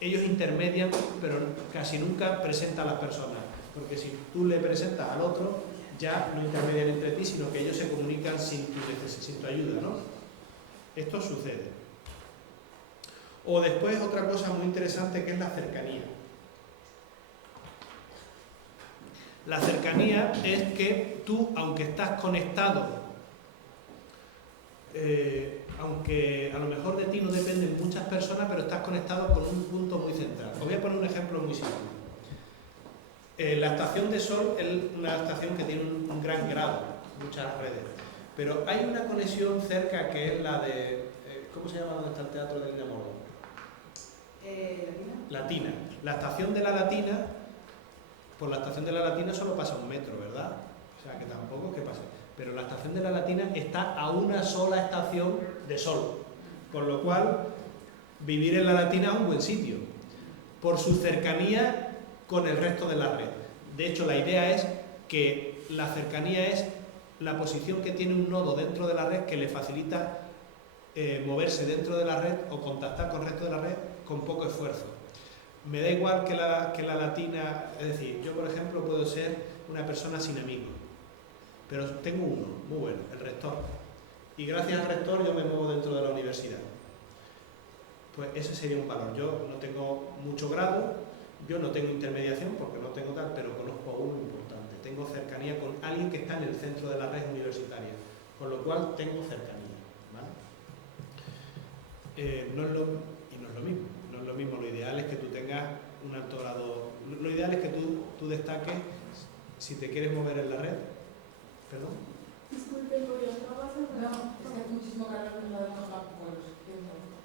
ellos intermedian, pero casi nunca presentan a las personas. Porque si tú le presentas al otro, ya no intermedian entre ti, sino que ellos se comunican sin tu ayuda, ¿no? Esto sucede. O después otra cosa muy interesante que es la cercanía. La cercanía es que tú, aunque estás conectado, aunque a lo mejor de ti no dependen muchas personas, pero estás conectado con un punto muy central. Os voy a poner un ejemplo muy simple. La estación de Sol es una estación que tiene un gran grado, muchas redes. Pero hay una conexión cerca que es la de... ¿cómo se llama donde está el teatro de Lina Morgan? Latina. La estación de la Latina, por la estación de la Latina solo pasa un metro, ¿verdad? O sea, que tampoco es que pase. Pero la estación de la Latina está a una sola estación de Sol. Con lo cual, vivir en la Latina es un buen sitio. Por su cercanía con el resto de la red. De hecho, la idea es que la cercanía es la posición que tiene un nodo dentro de la red que le facilita moverse dentro de la red o contactar con el resto de la red con poco esfuerzo. Me da igual que la Latina, es decir, yo por ejemplo puedo ser una persona sin amigos, pero tengo uno, muy bueno, el rector. Y gracias al rector yo me muevo dentro de la universidad. Pues ese sería un valor. Yo no tengo mucho grado, yo no tengo intermediación porque no tengo tal, pero conozco a uno importante. Tengo cercanía con alguien que está en el centro de la red universitaria, con lo cual tengo cercanía, ¿vale? No es lo mismo. Lo ideal es que tú tengas un alto grado. Lo ideal es que tú destaques si te quieres mover en la red. ¿Perdón? Disculpe, ¿podría estar pasando? No, es que hay muchísimo calor en la de los pueblos.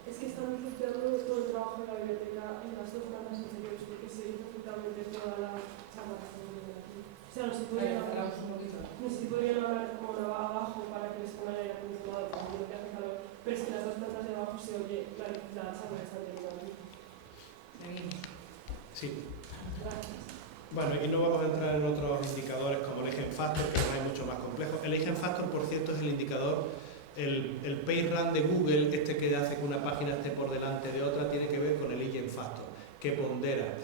Es que estamos haciendo todo el trabajo de la biblioteca en las dos plantas inferiores porque se hizo totalmente toda la charla. O sea, no se podrían hablar como abajo para que les pongan aire acondicionado porque hace calor, pero es que las dos plantas de abajo se oye la charla está teniendo aquí. Sí. Gracias. Bueno, y no vamos a entrar en otros indicadores como el Eigen Factor, que no es mucho más complejo. El Eigen Factor, por cierto, es el indicador El PageRank de Google, este que hace que una página esté por delante de otra, tiene que ver con el Engine Factor, que pondera.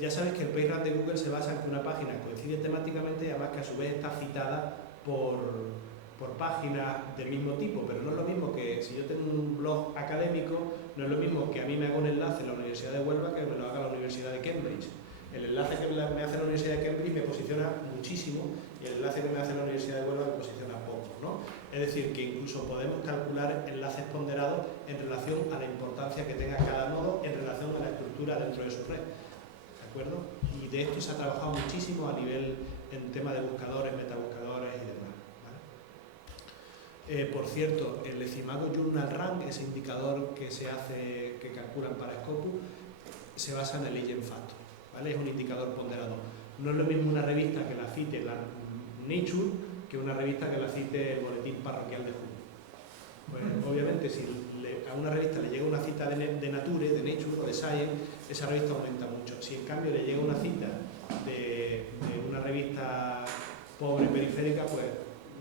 Ya sabéis que el PageRank de Google se basa en que una página coincide temáticamente y además que a su vez está citada por páginas del mismo tipo, pero no es lo mismo que si yo tengo un blog académico, no es lo mismo que a mí me haga un enlace en la Universidad de Huelva que me lo haga la Universidad de Cambridge. El enlace que me hace la Universidad de Cambridge me posiciona muchísimo y el enlace que me hace la Universidad de Huelva me posiciona poco, ¿no? Es decir, que incluso podemos calcular enlaces ponderados en relación a la importancia que tenga cada nodo en relación a la estructura dentro de su red, ¿de acuerdo? Y de esto se ha trabajado muchísimo a nivel en tema de buscadores, metabuscadores y demás. Por cierto, el Ezimago Journal Rank, ese indicador que se hace, que calculan para Scopus, se basa en el Engine Factor, ¿vale? Es un indicador ponderado. No es lo mismo una revista que la cite la Nature que una revista que la cite el Boletín Parroquial de Junio. Pues, obviamente, si a una revista le llega una cita de Nature, de Nature o de Science, esa revista aumenta mucho. Si en cambio le llega una cita de una revista pobre periférica, pues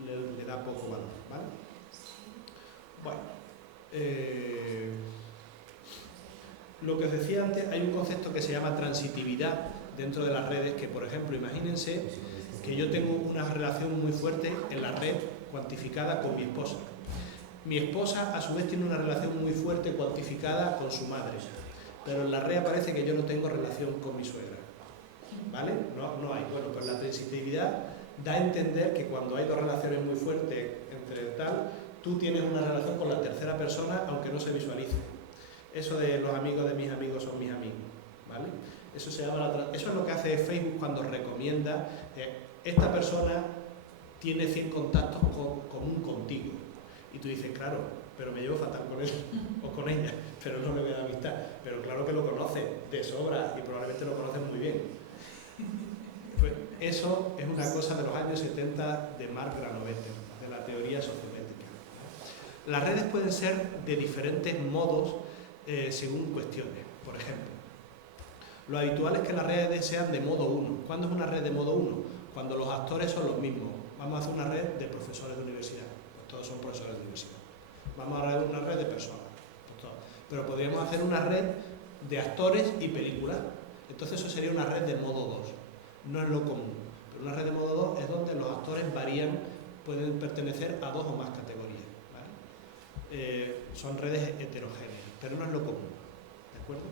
le da poco valor, ¿vale? Bueno, lo que os decía antes, hay un concepto que se llama transitividad dentro de las redes, que por ejemplo, imagínense que yo tengo una relación muy fuerte en la red cuantificada con mi esposa. Mi esposa a su vez tiene una relación muy fuerte cuantificada con su madre, pero en la red aparece que yo no tengo relación con mi suegra, ¿vale? No hay. Bueno, pues la transitividad da a entender que cuando hay dos relaciones muy fuertes entre tal, tú tienes una relación con la tercera persona aunque no se visualice. Eso de los amigos de mis amigos son mis amigos, ¿vale? Eso es lo que hace Facebook cuando recomienda esta persona tiene 100 contactos común contigo. Y tú dices, claro, pero me llevo fatal con él o con ella, pero no le voy a dar amistad. Pero claro que lo conoce de sobra y probablemente lo conoce muy bien. Pues eso es una cosa de los años 70 de Mark Granovetter, de la teoría sociométrica. Las redes pueden ser de diferentes modos según cuestiones. Por ejemplo, lo habitual es que las redes sean de modo 1. ¿Cuándo es una red de modo 1? Cuando los actores son los mismos. Vamos a hacer una red de profesores de universidad. Pues todos son profesores de universidad. Vamos a hacer una red de personas. Pues todos. Pero podríamos hacer una red de actores y películas. Entonces eso sería una red de modo 2. No es lo común. Pero una red de modo 2 es donde los actores varían, pueden pertenecer a 2 o más categorías, ¿vale? Son redes heterogéneas, pero no es lo común. ¿De acuerdo?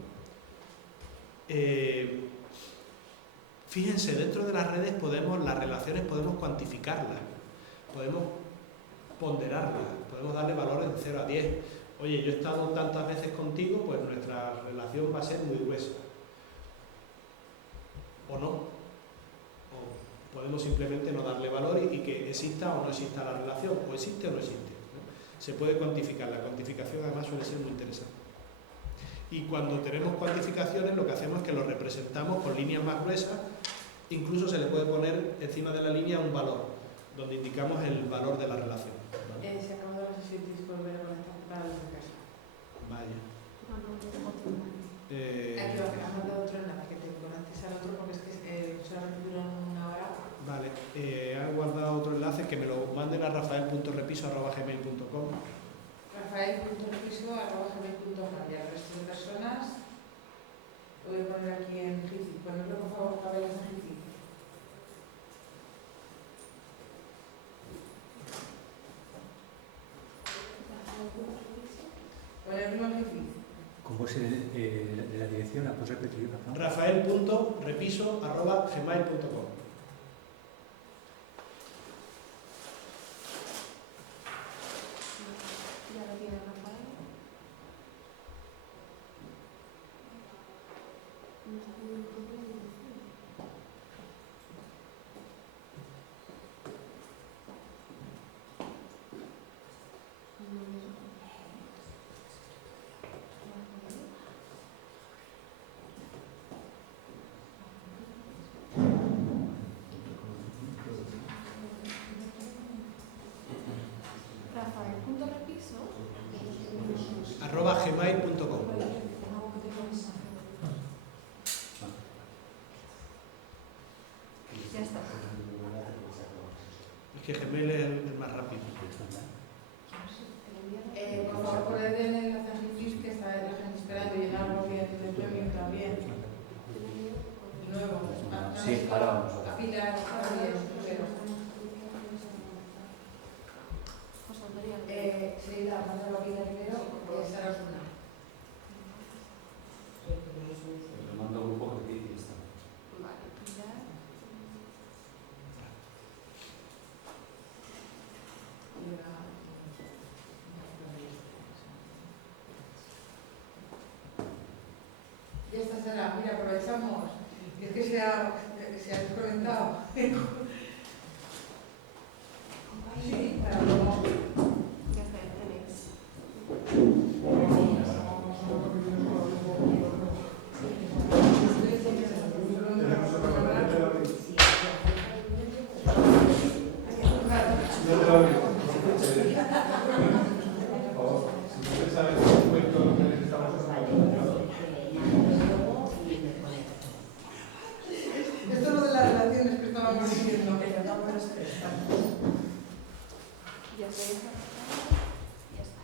Fíjense, dentro de las redes las relaciones podemos cuantificarlas, podemos ponderarlas, podemos darle valores de 0 a 10. Oye, yo he estado tantas veces contigo, pues nuestra relación va a ser muy gruesa. O no. O podemos simplemente no darle valor y que exista o no exista la relación, o existe o no existe, ¿no? Se puede cuantificar, la cuantificación además suele ser muy interesante. Y cuando tenemos cuantificaciones, lo que hacemos es que lo representamos con líneas más gruesas, incluso se le puede poner encima de la línea un valor, donde indicamos el valor de la relación, ¿vale? Se acabó la sesión, volver a conectar para la casa. Vaya. Aquí ha mandado otro enlace, que te conectes al otro porque es que solamente dura una hora. Vale, han guardado otro enlace, que me lo manden a rafael.repiso@gmail.com. Rafael.repiso@gmail.com. Y al resto de personas lo voy a poner aquí en Gifi. Ponedlo por favor tabelas en Gifi. Ponerlo en Gifi. ¿Cómo es de la dirección? ¿La puedes repetir, Rafa? rafael.repiso@gmail.com. Ya lo tiene Rafael. Rafael.repiso @gmail.com. ya está. Es que Gmail es el más rápido. Por favor, poned el enlace a Gifis, que está la gente esperando y llenarlo bien de premio también. Nuevo. Sí, ahora vamos a ver. Pilar, Javier, primero. Seguida, mándalo a Pilar primero y Sara Osuna. Le mando un poco de aquí y está. Vale, Pilar. Ya está, Sara, mira, aprovechamos. Es que se ha desconectado. Sí, para luego. Ya está, ya tenéis. Esto es lo de las relaciones que estábamos diciendo. Ya se deja. Ya está.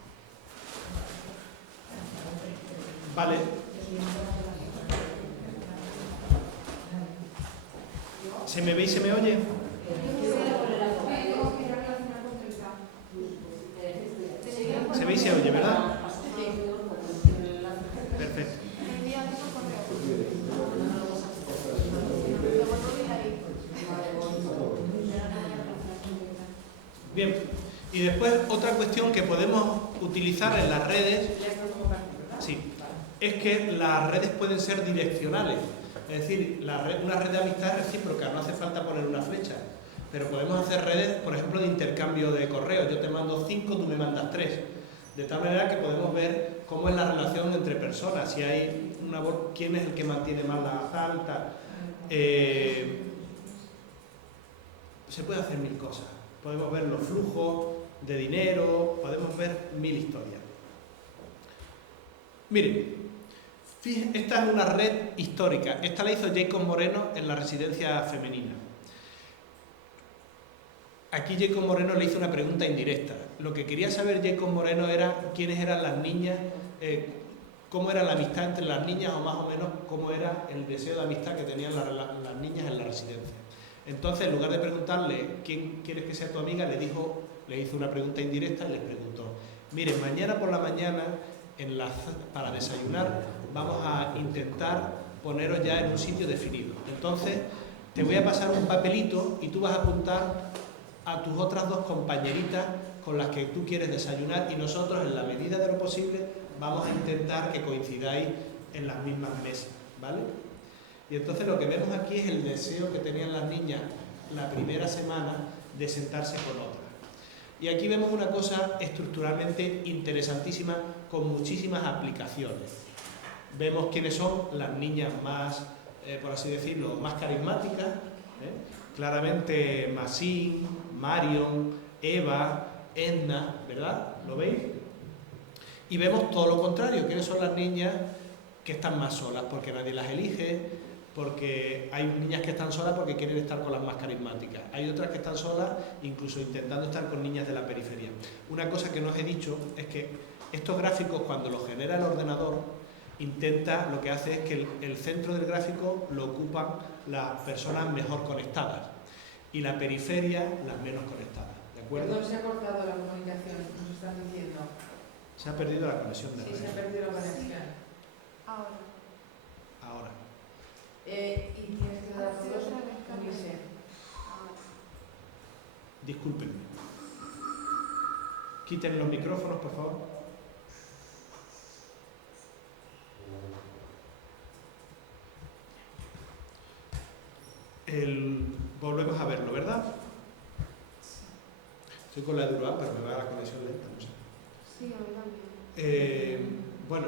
Vale. ¿Se me ve y se me oye? ¿Se ve y se oye, verdad? Perfecto. Bien, y después otra cuestión que podemos utilizar en las redes, sí, es que las redes pueden ser direccionales. Es decir, una red de amistad es recíproca, no hace falta poner una flecha. Pero podemos hacer redes, por ejemplo, de intercambio de correos. Yo te mando 5, tú me mandas 3. De tal manera que podemos ver cómo es la relación entre personas. Si hay quién es el que mantiene más la alta. Se puede hacer mil cosas. Podemos ver los flujos de dinero, podemos ver mil historias. Miren, fíjense, esta es una red histórica. Esta la hizo Jacob Moreno en la residencia femenina. Aquí Jacob Moreno le hizo una pregunta indirecta. Lo que quería saber Jacob Moreno era quiénes eran las niñas, cómo era la amistad entre las niñas o más o menos cómo era el deseo de amistad que tenían las niñas en la residencia. Entonces, en lugar de preguntarle quién quieres que sea tu amiga, le hizo una pregunta indirecta y les preguntó: miren, mañana por la mañana para desayunar vamos a intentar poneros ya en un sitio definido. Entonces, te voy a pasar un papelito y tú vas a apuntar a tus otras 2 compañeritas con las que tú quieres desayunar y nosotros, en la medida de lo posible, vamos a intentar que coincidáis en las mismas mesas, ¿vale? Y entonces lo que vemos aquí es el deseo que tenían las niñas la primera semana de sentarse con otras. Y aquí vemos una cosa estructuralmente interesantísima con muchísimas aplicaciones. Vemos quiénes son las niñas más, por así decirlo, más carismáticas. Claramente Maxine, Marion, Eva, Edna, ¿verdad? ¿Lo veis? Y vemos todo lo contrario, quiénes son las niñas que están más solas, porque nadie las elige, porque hay niñas que están solas porque quieren estar con las más carismáticas. Hay otras que están solas incluso intentando estar con niñas de la periferia. Una cosa que no os he dicho es que estos gráficos, cuando los genera el ordenador, lo que hace es que el centro del gráfico lo ocupan las personas mejor conectadas y la periferia las menos conectadas. ¿De acuerdo? Perdón, se ha cortado la comunicación, nos están diciendo. Se ha perdido la conexión de Sí, red. se ha perdido la conexión. Ahora. Ahora. Y tienes que dar Sí, todos otra vez, Carmen. unirse. Ahora. Discúlpenme. Quiten los micrófonos, por favor. Volvemos a verlo, ¿verdad? Estoy con la Eduroa, pero me va la conexión lenta, no sé. Sí, a mí también. Bueno,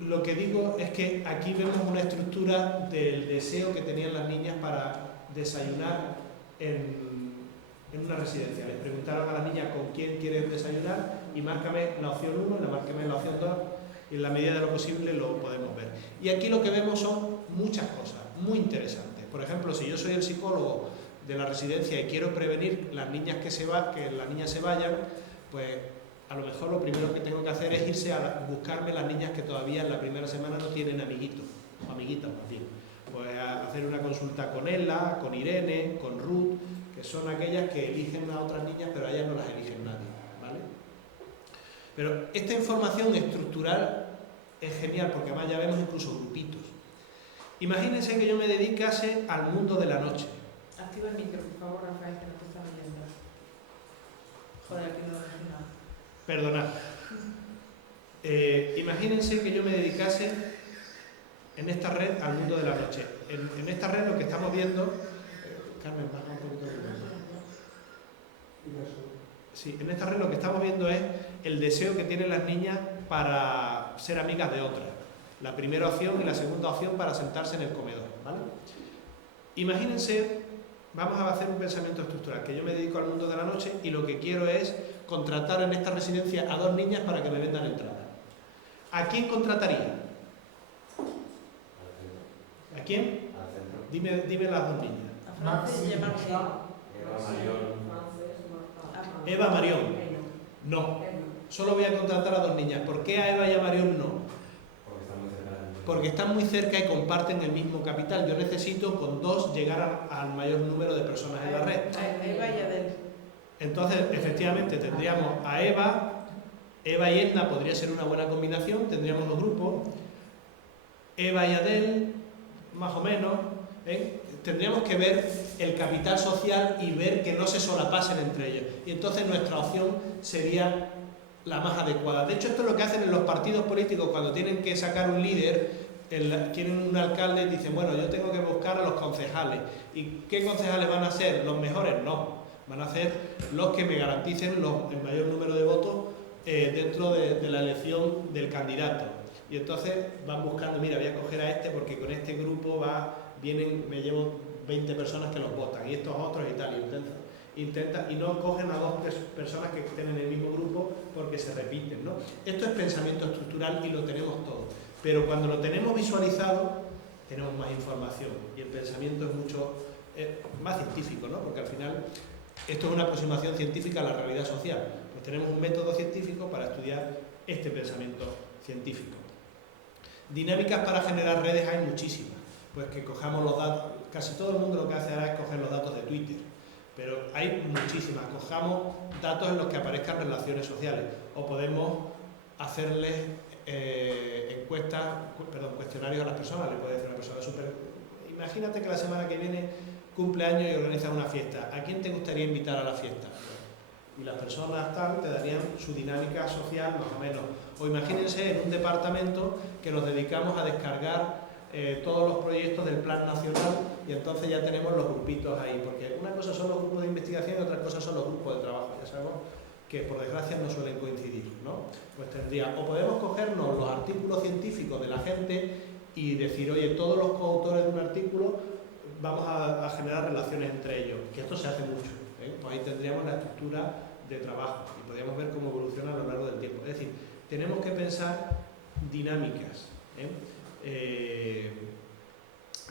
lo que digo es que aquí vemos una estructura del deseo que tenían las niñas para desayunar en una residencia. Les preguntaron a las niñas con quién quieren desayunar y márcame la opción 1 y márcame la opción 2 y en la medida de lo posible lo podemos ver. Y aquí lo que vemos son muchas cosas muy interesantes. Por ejemplo, si yo soy el psicólogo de la residencia y quiero prevenir las niñas que las niñas se vayan, pues a lo mejor lo primero que tengo que hacer es irse a buscarme las niñas que todavía en la primera semana no tienen amiguitos, o amiguitas más bien. Pues a hacer una consulta con Ela, con Irene, con Ruth, que son aquellas que eligen a otras niñas, pero a ellas no las eligen nadie, ¿vale? Pero esta información estructural es genial, porque además ya vemos incluso grupitos. Imagínense que yo me dedicase al mundo de la noche. Activa el micro, por favor, Rafael, que no te están oyendo. Joder, aquí no lo dejo nada. Perdonad. Imagínense que yo me dedicase en esta red al mundo de la noche. En esta red lo que estamos viendo... Carmen, baja un poquito de luz. Sí, en esta red lo que estamos viendo es el deseo que tienen las niñas para ser amigas de otras. La primera opción y la segunda opción para sentarse en el comedor, ¿vale? Imagínense, vamos a hacer un pensamiento estructural, que yo me dedico al mundo de la noche y lo que quiero es contratar en esta residencia a 2 niñas para que me vendan entrada. ¿A quién contrataría? ¿A quién? Dime las 2 niñas. A Frances y a Marta. Eva Marión. No. Solo voy a contratar a 2 niñas. ¿Por qué a Eva y a Marión no? Porque están muy cerca y comparten el mismo capital. Yo necesito con 2 llegar al mayor número de personas en la red. A Eva y a Adel. Entonces, efectivamente, tendríamos a Eva y Edna podría ser una buena combinación, tendríamos los grupos. Eva y Adel, más o menos, ¿eh? Tendríamos que ver el capital social y ver que no se solapasen entre ellos. Y entonces nuestra opción sería la más adecuada. De hecho, esto es lo que hacen en los partidos políticos cuando tienen que sacar un líder, quieren un alcalde y dicen, bueno, yo tengo que buscar a los concejales. ¿Y qué concejales van a ser? ¿Los mejores? No. Van a ser los que me garanticen el mayor número de votos dentro de la elección del candidato. Y entonces van buscando, mira, voy a coger a este porque con este grupo me llevo 20 personas que los votan y estos otros y tal. Y no cogen a 2 personas que estén en el mismo grupo porque se repiten, ¿no? Esto es pensamiento estructural y lo tenemos todo. Pero cuando lo tenemos visualizado, tenemos más información y el pensamiento es mucho más científico, ¿no? Porque al final esto es una aproximación científica a la realidad social. Pues tenemos un método científico para estudiar este pensamiento científico. Dinámicas para generar redes hay muchísimas. Pues que cojamos los datos, casi todo el mundo lo que hace ahora es coger los datos de Twitter. Pero hay muchísimas. Cojamos datos en los que aparezcan relaciones sociales o podemos hacerles cuestionarios a las personas. Le puede decir una persona imagínate que la semana que viene cumple años y organiza una fiesta. ¿A quién te gustaría invitar a la fiesta? Y las personas tal te darían su dinámica social más o menos. O imagínense en un departamento que nos dedicamos a descargar todos los proyectos del Plan Nacional y entonces ya tenemos los grupitos ahí, porque una cosa son los grupos de investigación y otra cosa son los grupos de trabajo. Ya sabemos que por desgracia no suelen coincidir, ¿no? Pues o podemos cogernos los artículos científicos de la gente y decir, oye, todos los coautores de un artículo vamos a generar relaciones entre ellos, que esto se hace mucho, ¿eh? Pues ahí tendríamos la estructura de trabajo y podríamos ver cómo evoluciona a lo largo del tiempo. Es decir, tenemos que pensar dinámicas,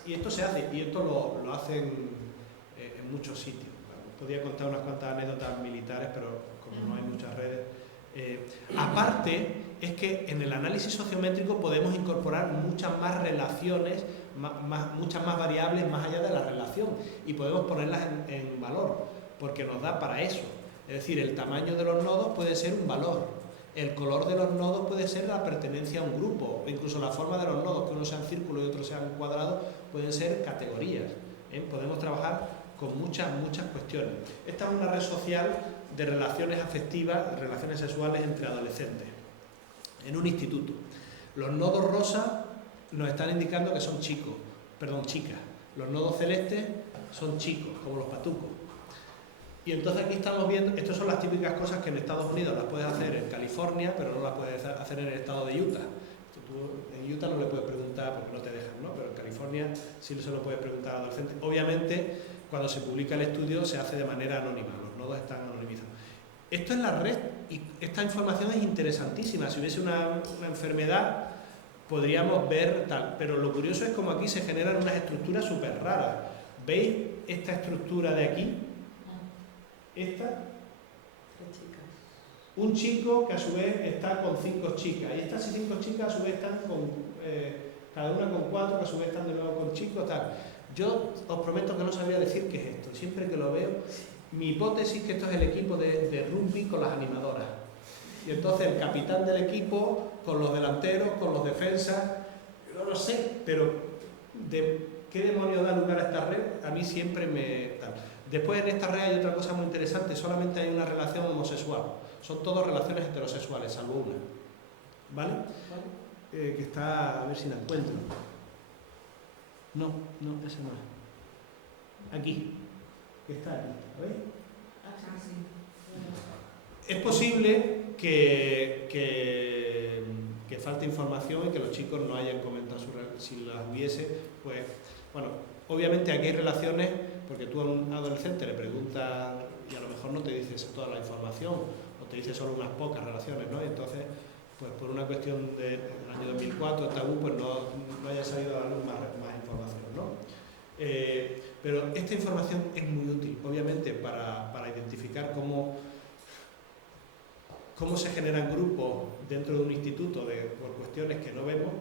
y esto se hace, y esto lo hacen en muchos sitios. Podría contar unas cuantas anécdotas militares, pero como no hay muchas redes. Aparte, es que en el análisis sociométrico podemos incorporar muchas más relaciones, muchas más variables más allá de la relación, y podemos ponerlas en valor, porque nos da para eso. Es decir, el tamaño de los nodos puede ser un valor. El color de los nodos puede ser la pertenencia a un grupo, o incluso la forma de los nodos, que uno sea en círculo y otro sea en cuadrado, pueden ser categorías. Podemos trabajar con muchas cuestiones. Esta es una red social de relaciones afectivas, relaciones sexuales entre adolescentes, en un instituto. Los nodos rosa nos están indicando que son chicas. Los nodos celestes son chicos, como los patucos. Y entonces aquí estamos viendo, estas son las típicas cosas que en Estados Unidos las puedes hacer en California, pero no las puedes hacer en el estado de Utah. Tú en Utah no le puedes preguntar porque no te dejan, ¿no? Pero en California sí se lo puedes preguntar a adolescentes. Obviamente, cuando se publica el estudio se hace de manera anónima, los nodos están anonimizados. Esto es la red y esta información es interesantísima. Si hubiese una enfermedad, podríamos ver tal, pero lo curioso es como aquí se generan unas estructuras súper raras. ¿Veis esta estructura de aquí? Esta, un chico que a su vez está con 5 chicas, y estas 5 chicas a su vez están con, cada una con 4, que a su vez están de nuevo con chicos, tal. Yo os prometo que no sabría decir qué es esto, siempre que lo veo, mi hipótesis es que esto es el equipo de rugby con las animadoras. Y entonces el capitán del equipo, con los delanteros, con los defensas, no lo sé, pero de qué demonios da lugar a esta red, a mí siempre me... Tal. Después en esta red hay otra cosa muy interesante, solamente hay una relación homosexual, son todas relaciones heterosexuales, salvo una, ¿vale? Que está, a ver si la encuentro. No, ese no es. Aquí, que está aquí, ¿veis? Es posible que falte información y que los chicos no hayan comentado si las hubiese, pues, bueno, obviamente aquí hay relaciones, porque tú a un adolescente le preguntas y a lo mejor no te dice toda la información, o te dice solo unas pocas relaciones, ¿no? Y entonces, pues por una cuestión del año 2004, tabú, pues no haya salido a la luz más información, ¿no? Pero esta información es muy útil, obviamente, para identificar cómo se generan grupos dentro de un instituto por cuestiones que no vemos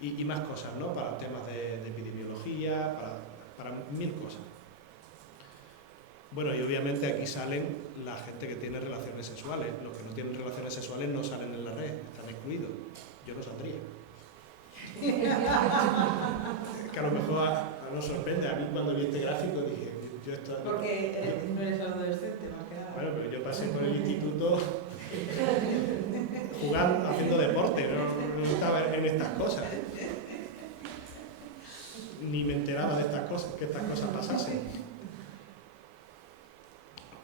y más cosas, ¿no? Para temas de epidemiología, para 1000 cosas. Bueno, y obviamente aquí salen la gente que tiene relaciones sexuales. Los que no tienen relaciones sexuales no salen en la red, están excluidos. Yo no saldría. Que a lo mejor nos sorprende. A mí cuando vi este gráfico dije, yo esto... Porque no eres adolescente, más que nada. Bueno, pero yo pasé por el instituto jugando, haciendo deporte, no estaba en estas cosas. Ni me enteraba de estas cosas, que estas cosas pasasen.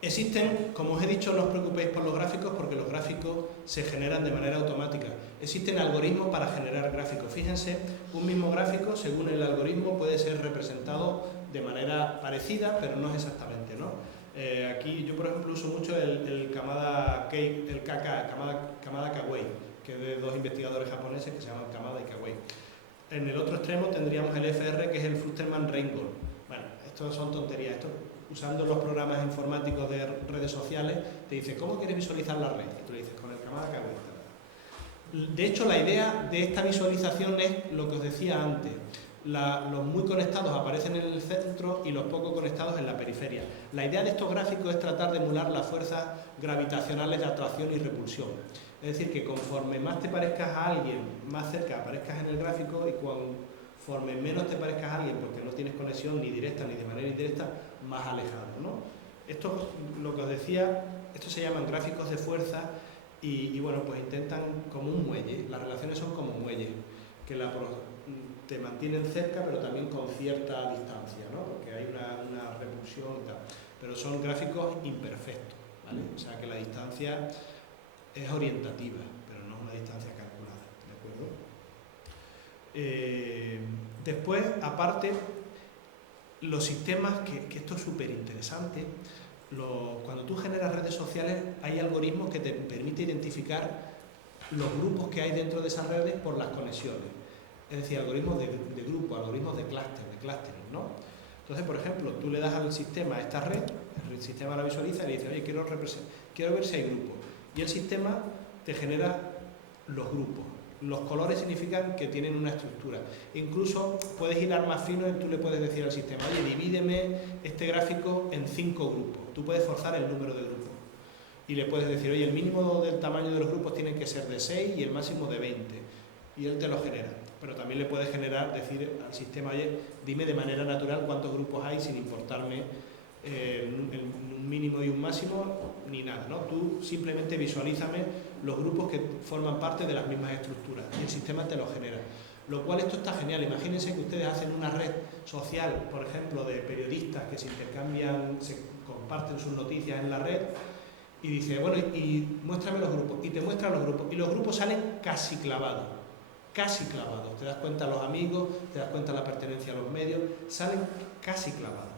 Existen, como os he dicho, no os preocupéis por los gráficos porque los gráficos se generan de manera automática. Existen algoritmos para generar gráficos. Fíjense, un mismo gráfico, según el algoritmo, puede ser representado de manera parecida, pero no es exactamente, ¿no? Aquí yo, por ejemplo, uso mucho el Kamada Kawei, que es de 2 investigadores japoneses que se llaman Kamada y Kawei. En el otro extremo tendríamos el FR, que es el Fusterman-Reingold. Bueno, esto son tonterías. Esto, usando los programas informáticos de redes sociales, te dice, ¿cómo quieres visualizar la red? Y tú le dices, con el Kamada Kawei. De hecho, la idea de esta visualización es lo que os decía antes. Los muy conectados aparecen en el centro y los poco conectados en la periferia. La idea de estos gráficos es tratar de emular las fuerzas gravitacionales de atracción y repulsión. Es decir, que conforme más te parezcas a alguien, más cerca aparezcas en el gráfico, y conforme menos te parezcas a alguien porque no tienes conexión ni directa ni de manera indirecta, más alejado, ¿no? Esto, lo que os decía, estos se llaman gráficos de fuerza y bueno, pues intentan como un muelle. Las relaciones son como muelles, que te mantienen cerca pero también con cierta distancia, ¿no? Porque hay una repulsión y tal. Pero son gráficos imperfectos, ¿vale? O sea que la distancia es orientativa, pero no es una distancia calculada, ¿de acuerdo? Después, aparte, los sistemas, que esto es súper interesante, cuando tú generas redes sociales hay algoritmos que te permiten identificar los grupos que hay dentro de esas redes por las conexiones. Es decir, algoritmos de grupo, algoritmos de clustering, ¿no? Entonces, por ejemplo, tú le das al sistema, a esta red, el sistema la visualiza y le dice, oye, quiero ver si hay grupos. Y el sistema te genera los grupos. Los colores significan que tienen una estructura. Incluso puedes hilar más fino y tú le puedes decir al sistema, oye, divídeme este gráfico en 5 grupos. Tú puedes forzar el número de grupos. Y le puedes decir, oye, el mínimo del tamaño de los grupos tiene que ser de 6 y el máximo de 20. Y él te lo genera. Pero también le puedes decir al sistema, oye, dime de manera natural cuántos grupos hay sin importarme un mínimo y un máximo ni nada, ¿no? Tú simplemente visualízame los grupos que forman parte de las mismas estructuras y el sistema te lo genera. Lo cual esto está genial. Imagínense que ustedes hacen una red social, por ejemplo, de periodistas que se intercambian, se comparten sus noticias en la red y dice, bueno, y muéstrame los grupos. Y te muestra los grupos. Y los grupos salen casi clavados. Casi clavados. Te das cuenta los amigos, te das cuenta la pertenencia a los medios, salen casi clavados.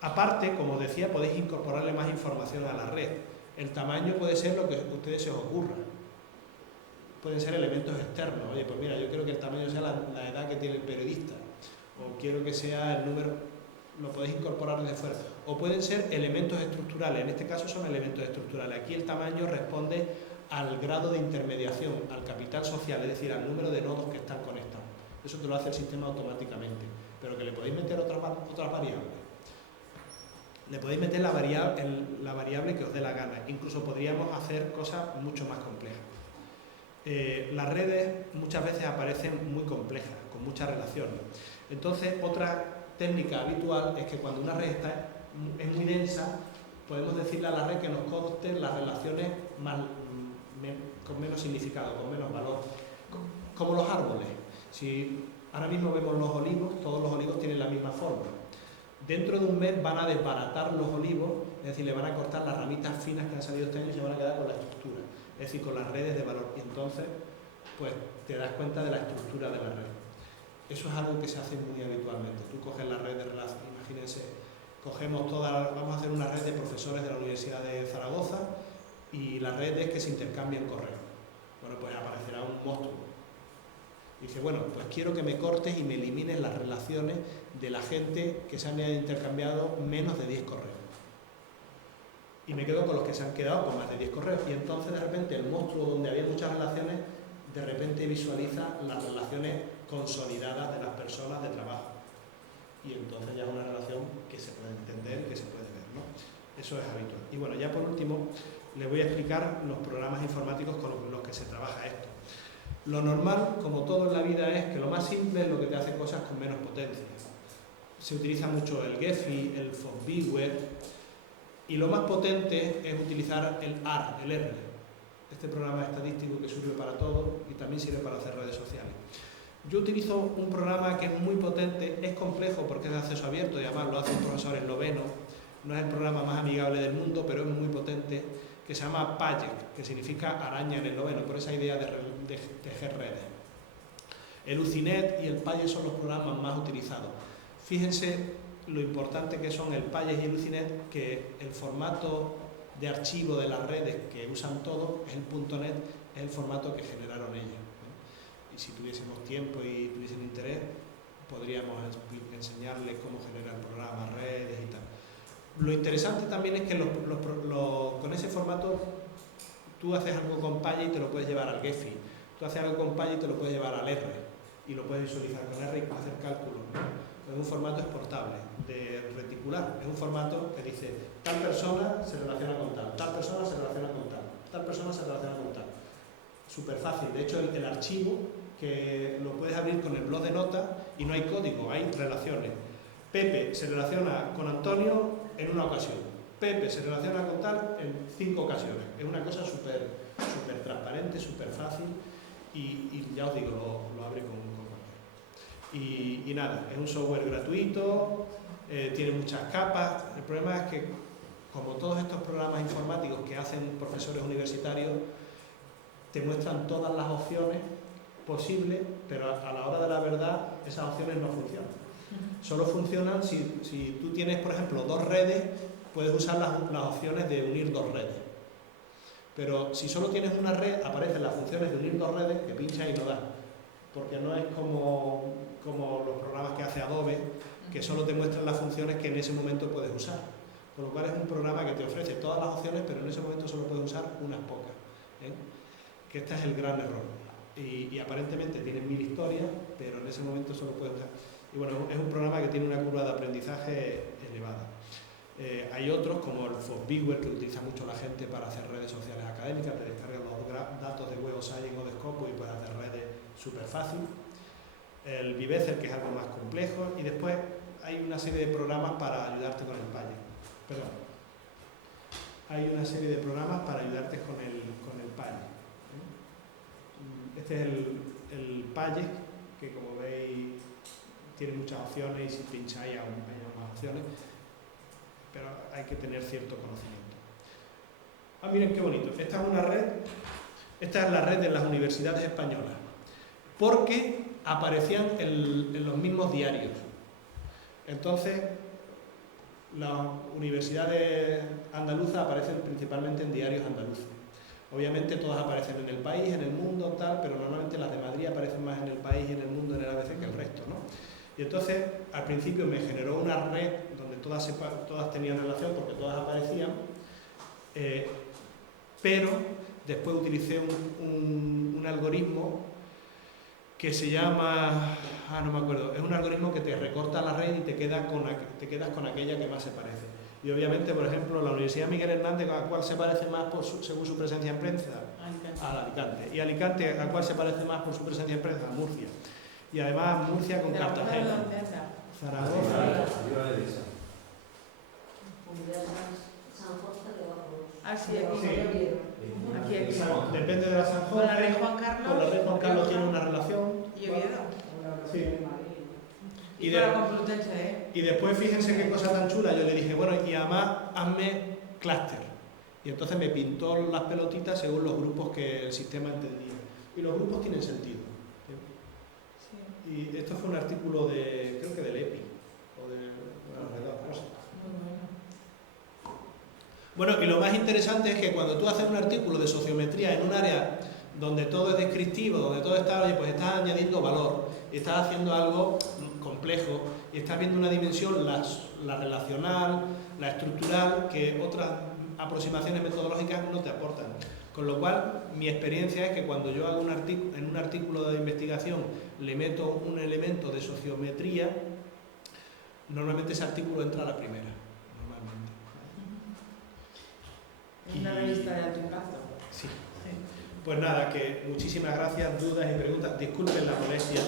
Aparte, como os decía, podéis incorporarle más información a la red. El tamaño puede ser lo que a ustedes se os ocurra. Pueden ser elementos externos. Oye, pues mira, yo quiero que el tamaño sea la edad que tiene el periodista. O quiero que sea el número... lo podéis incorporar desde fuera. O pueden ser elementos estructurales, en este caso son elementos estructurales. Aquí el tamaño responde al grado de intermediación, al capital social, es decir, al número de nodos que están conectados. Eso te lo hace el sistema automáticamente, pero que le podéis meter otras variables. Le podéis meter la variable que os dé la gana. Incluso podríamos hacer cosas mucho más complejas. Las redes muchas veces aparecen muy complejas, con muchas relaciones. Entonces, otra técnica habitual es que cuando una red es muy densa, podemos decirle a la red que nos conste las relaciones con menos significado, con menos valor. Como los árboles. Si ahora mismo vemos los olivos, todos los olivos tienen la misma forma. Dentro de un mes van a desbaratar los olivos, es decir, le van a cortar las ramitas finas que han salido este año y se van a quedar con la estructura, es decir, con las redes de valor. Y entonces, pues te das cuenta de la estructura de la red. Eso es algo que se hace muy habitualmente. Tú coges la red de relación, imagínense, vamos a hacer una red de profesores de la Universidad de Zaragoza y la red es que se intercambian correos. Bueno, pues aparecerá un monstruo. Dice, bueno, pues quiero que me cortes y me elimines las relaciones de la gente que se han intercambiado menos de 10 correos. Y me quedo con los que se han quedado con más de 10 correos. Y entonces de repente el monstruo donde había muchas relaciones, de repente visualiza las relaciones consolidadas de las personas de trabajo. Y entonces ya es una relación que se puede entender, que se puede ver, ¿no? Eso es habitual. Y bueno, ya por último, les voy a explicar los programas informáticos con los que se trabaja esto. Lo normal, como todo en la vida, es que lo más simple es lo que te hace cosas con menos potencia. Se utiliza mucho el Gephi, el Foxviewer, y lo más potente es utilizar el R, este programa estadístico que sirve para todo y también sirve para hacer redes sociales. Yo utilizo un programa que es muy potente, es complejo porque es de acceso abierto y además lo hace un profesor esloveno, no es el programa más amigable del mundo, pero es muy potente, que se llama Pajek, que significa araña en esloveno, por esa idea de tejer redes. El Ucinet y el Pajek son los programas más utilizados. Fíjense lo importante que son el Pajek y el Ucinet, que el formato de archivo de las redes que usan todos es el .NET, es el formato que generaron ellos. Y si tuviésemos tiempo y tuviesen interés, podríamos enseñarles cómo generar programas, redes y tal. Lo interesante también es que con ese formato tú haces algo con Pajek y te lo puedes llevar al Gephi. Tú haces algo con Pajek y te lo puedes llevar al R. Y lo puedes visualizar con R y hacer cálculos. Es un formato exportable, de reticular. Es un formato que dice, tal persona se relaciona con tal persona se relaciona con tal persona se relaciona con tal. Súper fácil. De hecho, el archivo, que lo puedes abrir con el blog de notas y no hay código, hay relaciones. Pepe se relaciona con Antonio en una ocasión. Pepe se relaciona con tal en 5 ocasiones. Es una cosa súper transparente, súper fácil y ya os digo, lo abre con cualquiera. Y nada, es un software gratuito, tiene muchas capas. El problema es que, como todos estos programas informáticos que hacen profesores universitarios, te muestran todas las opciones posibles, pero a la hora de la verdad esas opciones no funcionan. Solo funcionan si tú tienes, por ejemplo, 2 redes, puedes usar las opciones de unir 2 redes. Pero si solo tienes una red, aparecen las funciones de unir 2 redes que pinchas y no das. Porque no es como los programas que hace Adobe, que solo te muestran las funciones que en ese momento puedes usar. Con lo cual es un programa que te ofrece todas las opciones, pero en ese momento solo puedes usar unas pocas. Que este es el gran error. Y aparentemente tiene 1000 historias, pero en ese momento solo puedes usar. Y bueno, es un programa que tiene una curva de aprendizaje elevada. Hay otros, como el Foxviewer, que utiliza mucho la gente para hacer redes sociales académicas, te descargan los datos de Web of Science o de Scopus y puedes hacer redes súper fácil. El Vivezer, que es algo más complejo, y después hay una serie de programas para ayudarte con el Pajek. Perdón. Hay una serie de programas para ayudarte con el Pajek. Este es el Pajek, que como veis tiene muchas opciones y si pincháis hay más opciones, pero hay que tener cierto conocimiento. Miren qué bonito. Esta es una red, esta es la red de las universidades españolas, porque aparecían en los mismos diarios. Entonces, las universidades andaluzas aparecen principalmente en diarios andaluces. Obviamente todas aparecen en El País, en El Mundo, tal, pero normalmente las de Madrid aparecen más en El País y en El Mundo, en el ABC que el resto, ¿no? Y entonces, al principio me generó una red donde todas tenían relación porque todas aparecían, pero después utilicé un algoritmo que se llama, no me acuerdo, es un algoritmo que te recorta la red y te quedas con aquella que más se parece. Y obviamente, por ejemplo, la Universidad Miguel Hernández, ¿a cuál se parece más según su presencia en prensa? A Alicante. Y Alicante, ¿a cuál se parece más por su presencia en prensa? A Murcia. Y además Murcia con Cartagena. Zaragoza. Ah, sí, aquí. Sí. Aquí. Depende de la San Con la Jorge. Rey Juan Carlos. Con la Rey Juan Carlos tiene una relación. Y Oviedo. Sí. Y con la Complutense, ¿eh? Y después fíjense qué cosa tan chula. Yo le dije, bueno, y además hazme clúster. Y entonces me pintó las pelotitas según los grupos que el sistema entendía. Y los grupos tienen sentido. Sí. Y esto fue un artículo de, creo que del EPI. O de no sé. Bueno, y lo más interesante es que cuando tú haces un artículo de sociometría en un área donde todo es descriptivo, donde todo está, oye, pues estás añadiendo valor, estás haciendo algo complejo y estás viendo una dimensión, la relacional, la estructural, que otras aproximaciones metodológicas no te aportan. Con lo cual, mi experiencia es que cuando yo hago en un artículo de investigación le meto un elemento de sociometría, normalmente ese artículo entra a la primera. Una revista de alto impacto. Sí. Pues nada, que muchísimas gracias, dudas y preguntas. Disculpen la molestia.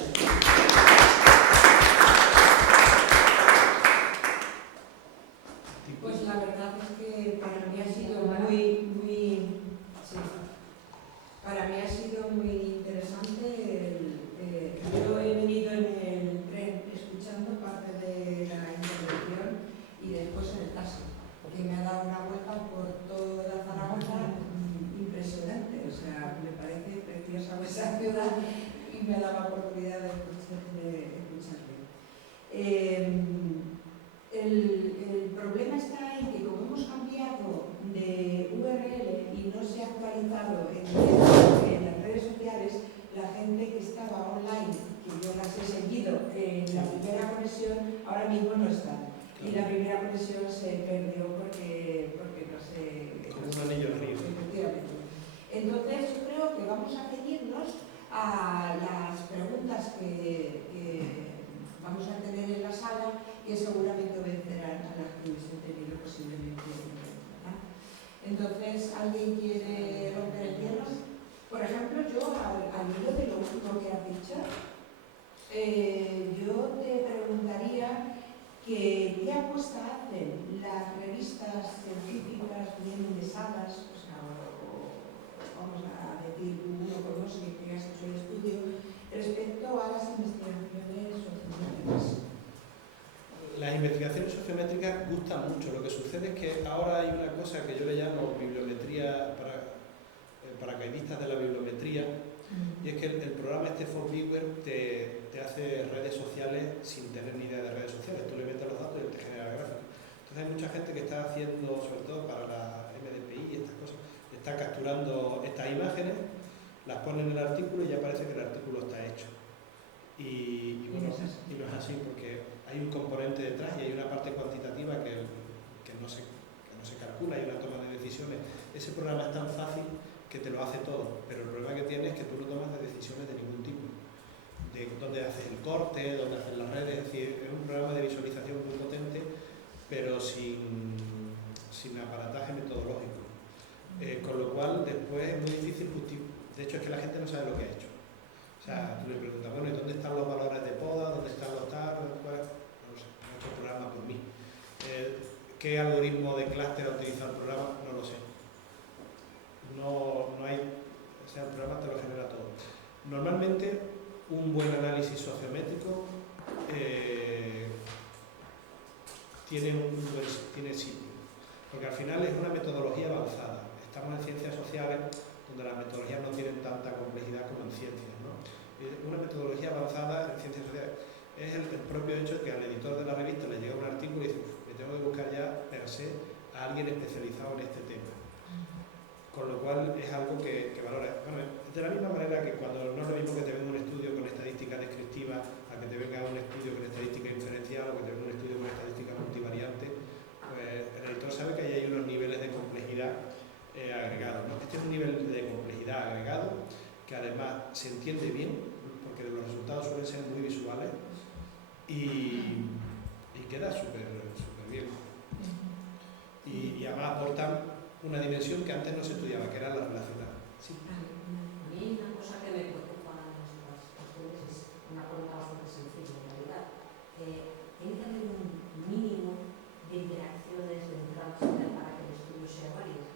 Pues la verdad es que para mí ha sido muy interesante. Yo he venido en el tren escuchando parte de la intervención y después en el taxi, que me ha dado una vuelta por toda Zaragoza impresionante. O sea, me parece preciosa esa ciudad y me ha dado la oportunidad de escucharle. El problema está en que como hemos cambiado de URL y no se ha actualizado en las redes sociales, la gente que estaba online, que yo las he seguido en la primera conexión, ahora mismo no están. Y la primera conexión se perdió porque no sé... Como un anillo al río. Efectivamente. Entonces yo creo que vamos a ceñirnos a las preguntas que vamos a tener en la sala, que seguramente obedecerán a las que hubiesen tenido posiblemente. ¿Verdad? Entonces, ¿alguien quiere romper el hielo? Por ejemplo, yo, al hilo de lo último que has dicho, yo te preguntaría qué apuesta hacen las revistas científicas bien endesadas, o sea, vamos a decir, uno conoce que has hecho el estudio, respecto a las investigaciones sociométricas. Las investigaciones sociométricas gustan mucho. Lo que sucede es que ahora hay una cosa que yo le llamo bibliometría paracaidistas de la bibliometría, y es que el programa Foursquare te hace redes sociales sin tener ni idea de redes sociales. Tú le metes los datos y él te genera gráficos. Entonces hay mucha gente que está haciendo, sobre todo para la MDPI y estas cosas, está capturando estas imágenes, las pone en el artículo y ya parece que el artículo está hecho. Y bueno, y no es así, porque hay un componente detrás y hay una parte cuantitativa que no se calcula, hay una toma de decisiones. Ese programa es tan fácil que te lo hace todo, pero el problema que tiene es que tú no tomas de decisiones de ningún tipo, de dónde haces el corte, dónde haces las redes. Es decir, es un programa de visualización muy potente, pero sin aparataje metodológico, con lo cual después es muy difícil justificar. De hecho, es que la gente no sabe lo que ha hecho. O sea, tú le preguntas, bueno, ¿y dónde están los valores de poda? ¿Dónde están los tal? No lo sé, no he hecho el programa por mí. ¿Qué algoritmo de clúster ha utilizado el programa? No lo sé. No hay, o sea, el programa te lo genera todo. Normalmente, un buen análisis sociométrico tiene sitio, porque al final es una metodología avanzada. Estamos en ciencias sociales donde las metodologías no tienen tanta complejidad como en ciencias, ¿no? Una metodología avanzada en ciencias sociales es el propio hecho de que al editor de la revista le llega un artículo y dice, me tengo que buscar ya per se a alguien especializado en este tema. Con lo cual es algo que valora. Bueno, de la misma manera que cuando no es lo mismo que te venga un estudio con estadística descriptiva a que te venga un estudio con estadística que antes no se estudiaba, que era la relacional. Sí. A mí una cosa que me preocupa en estas cuestiones es una pregunta bastante sencilla en realidad. ¿Tiene que haber un mínimo de interacciones de entradas para que el estudio sea válido?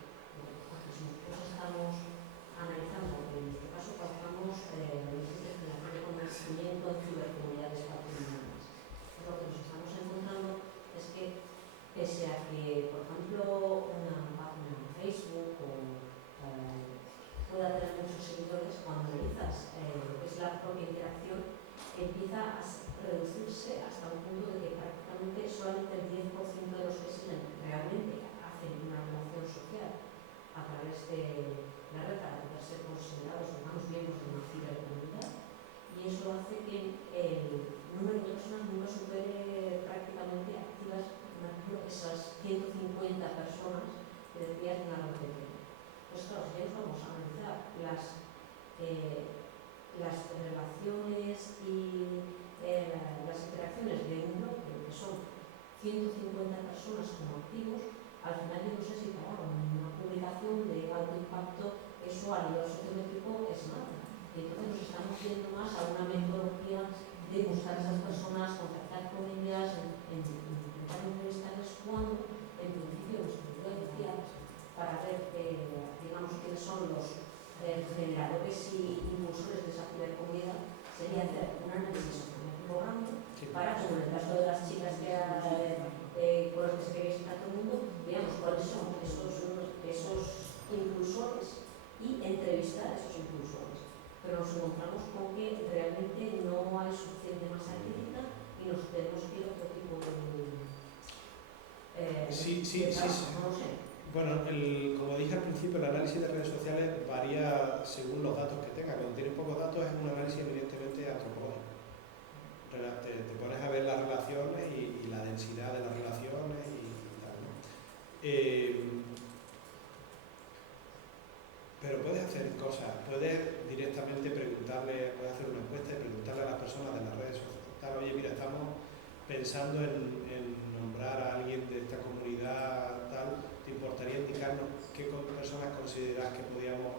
Porque si nosotros estamos analizando, en nuestro caso trabajamos análisis de generación de conocimiento en cibercomunidades patrimoniales. Lo que nos estamos encontrando es que, pese a que, por ejemplo, una página en Facebook pueda tener muchos seguidores, cuando analizas lo que es la propia interacción, empieza a reducirse hasta un punto de que prácticamente solamente el 10% de los que siguen realmente hacen una relación social a través de la red para poder ser considerados humanos miembros de una cibercomunidad, y eso hace que el número de personas nunca supere prácticamente activas esas 150 personas que decías en una red pequeña. Pues claro, si ya nos vamos a analizar las relaciones y las interacciones de un bloque que son 150 personas como activos, al final yo no sé si para una publicación de alto impacto eso a nivel sociométrico es nada. Y entonces nos estamos yendo más a una metodología de buscar a esas personas, contactar con ellas, intentar entrevistarles cuando, en principio, nuestra influencia para ver, digamos, quiénes son los generadores y impulsores de esa cibercomunidad sería hacer un análisis sociométrico grande para, como en el caso de las chicas que con las que se quería visitar todo el mundo, veamos cuáles son esos impulsores y entrevistar a esos impulsores. Pero nos encontramos con que realmente no hay suficiente masa crítica y nos tenemos que ir a otro tipo de no lo sé. Bueno, como dije al principio, el análisis de redes sociales varía según los datos que tenga. Cuando tienes pocos datos es un análisis evidentemente antropológico. Te pones a ver las relaciones y la densidad de las relaciones y tal, ¿no? Pero puedes hacer cosas, puedes directamente preguntarle, puedes hacer una encuesta y preguntarle a las personas de las redes sociales, oye, mira, estamos pensando en nombrar a alguien de esta comunidad, tal, ¿te importaría indicarnos qué personas consideras que podíamos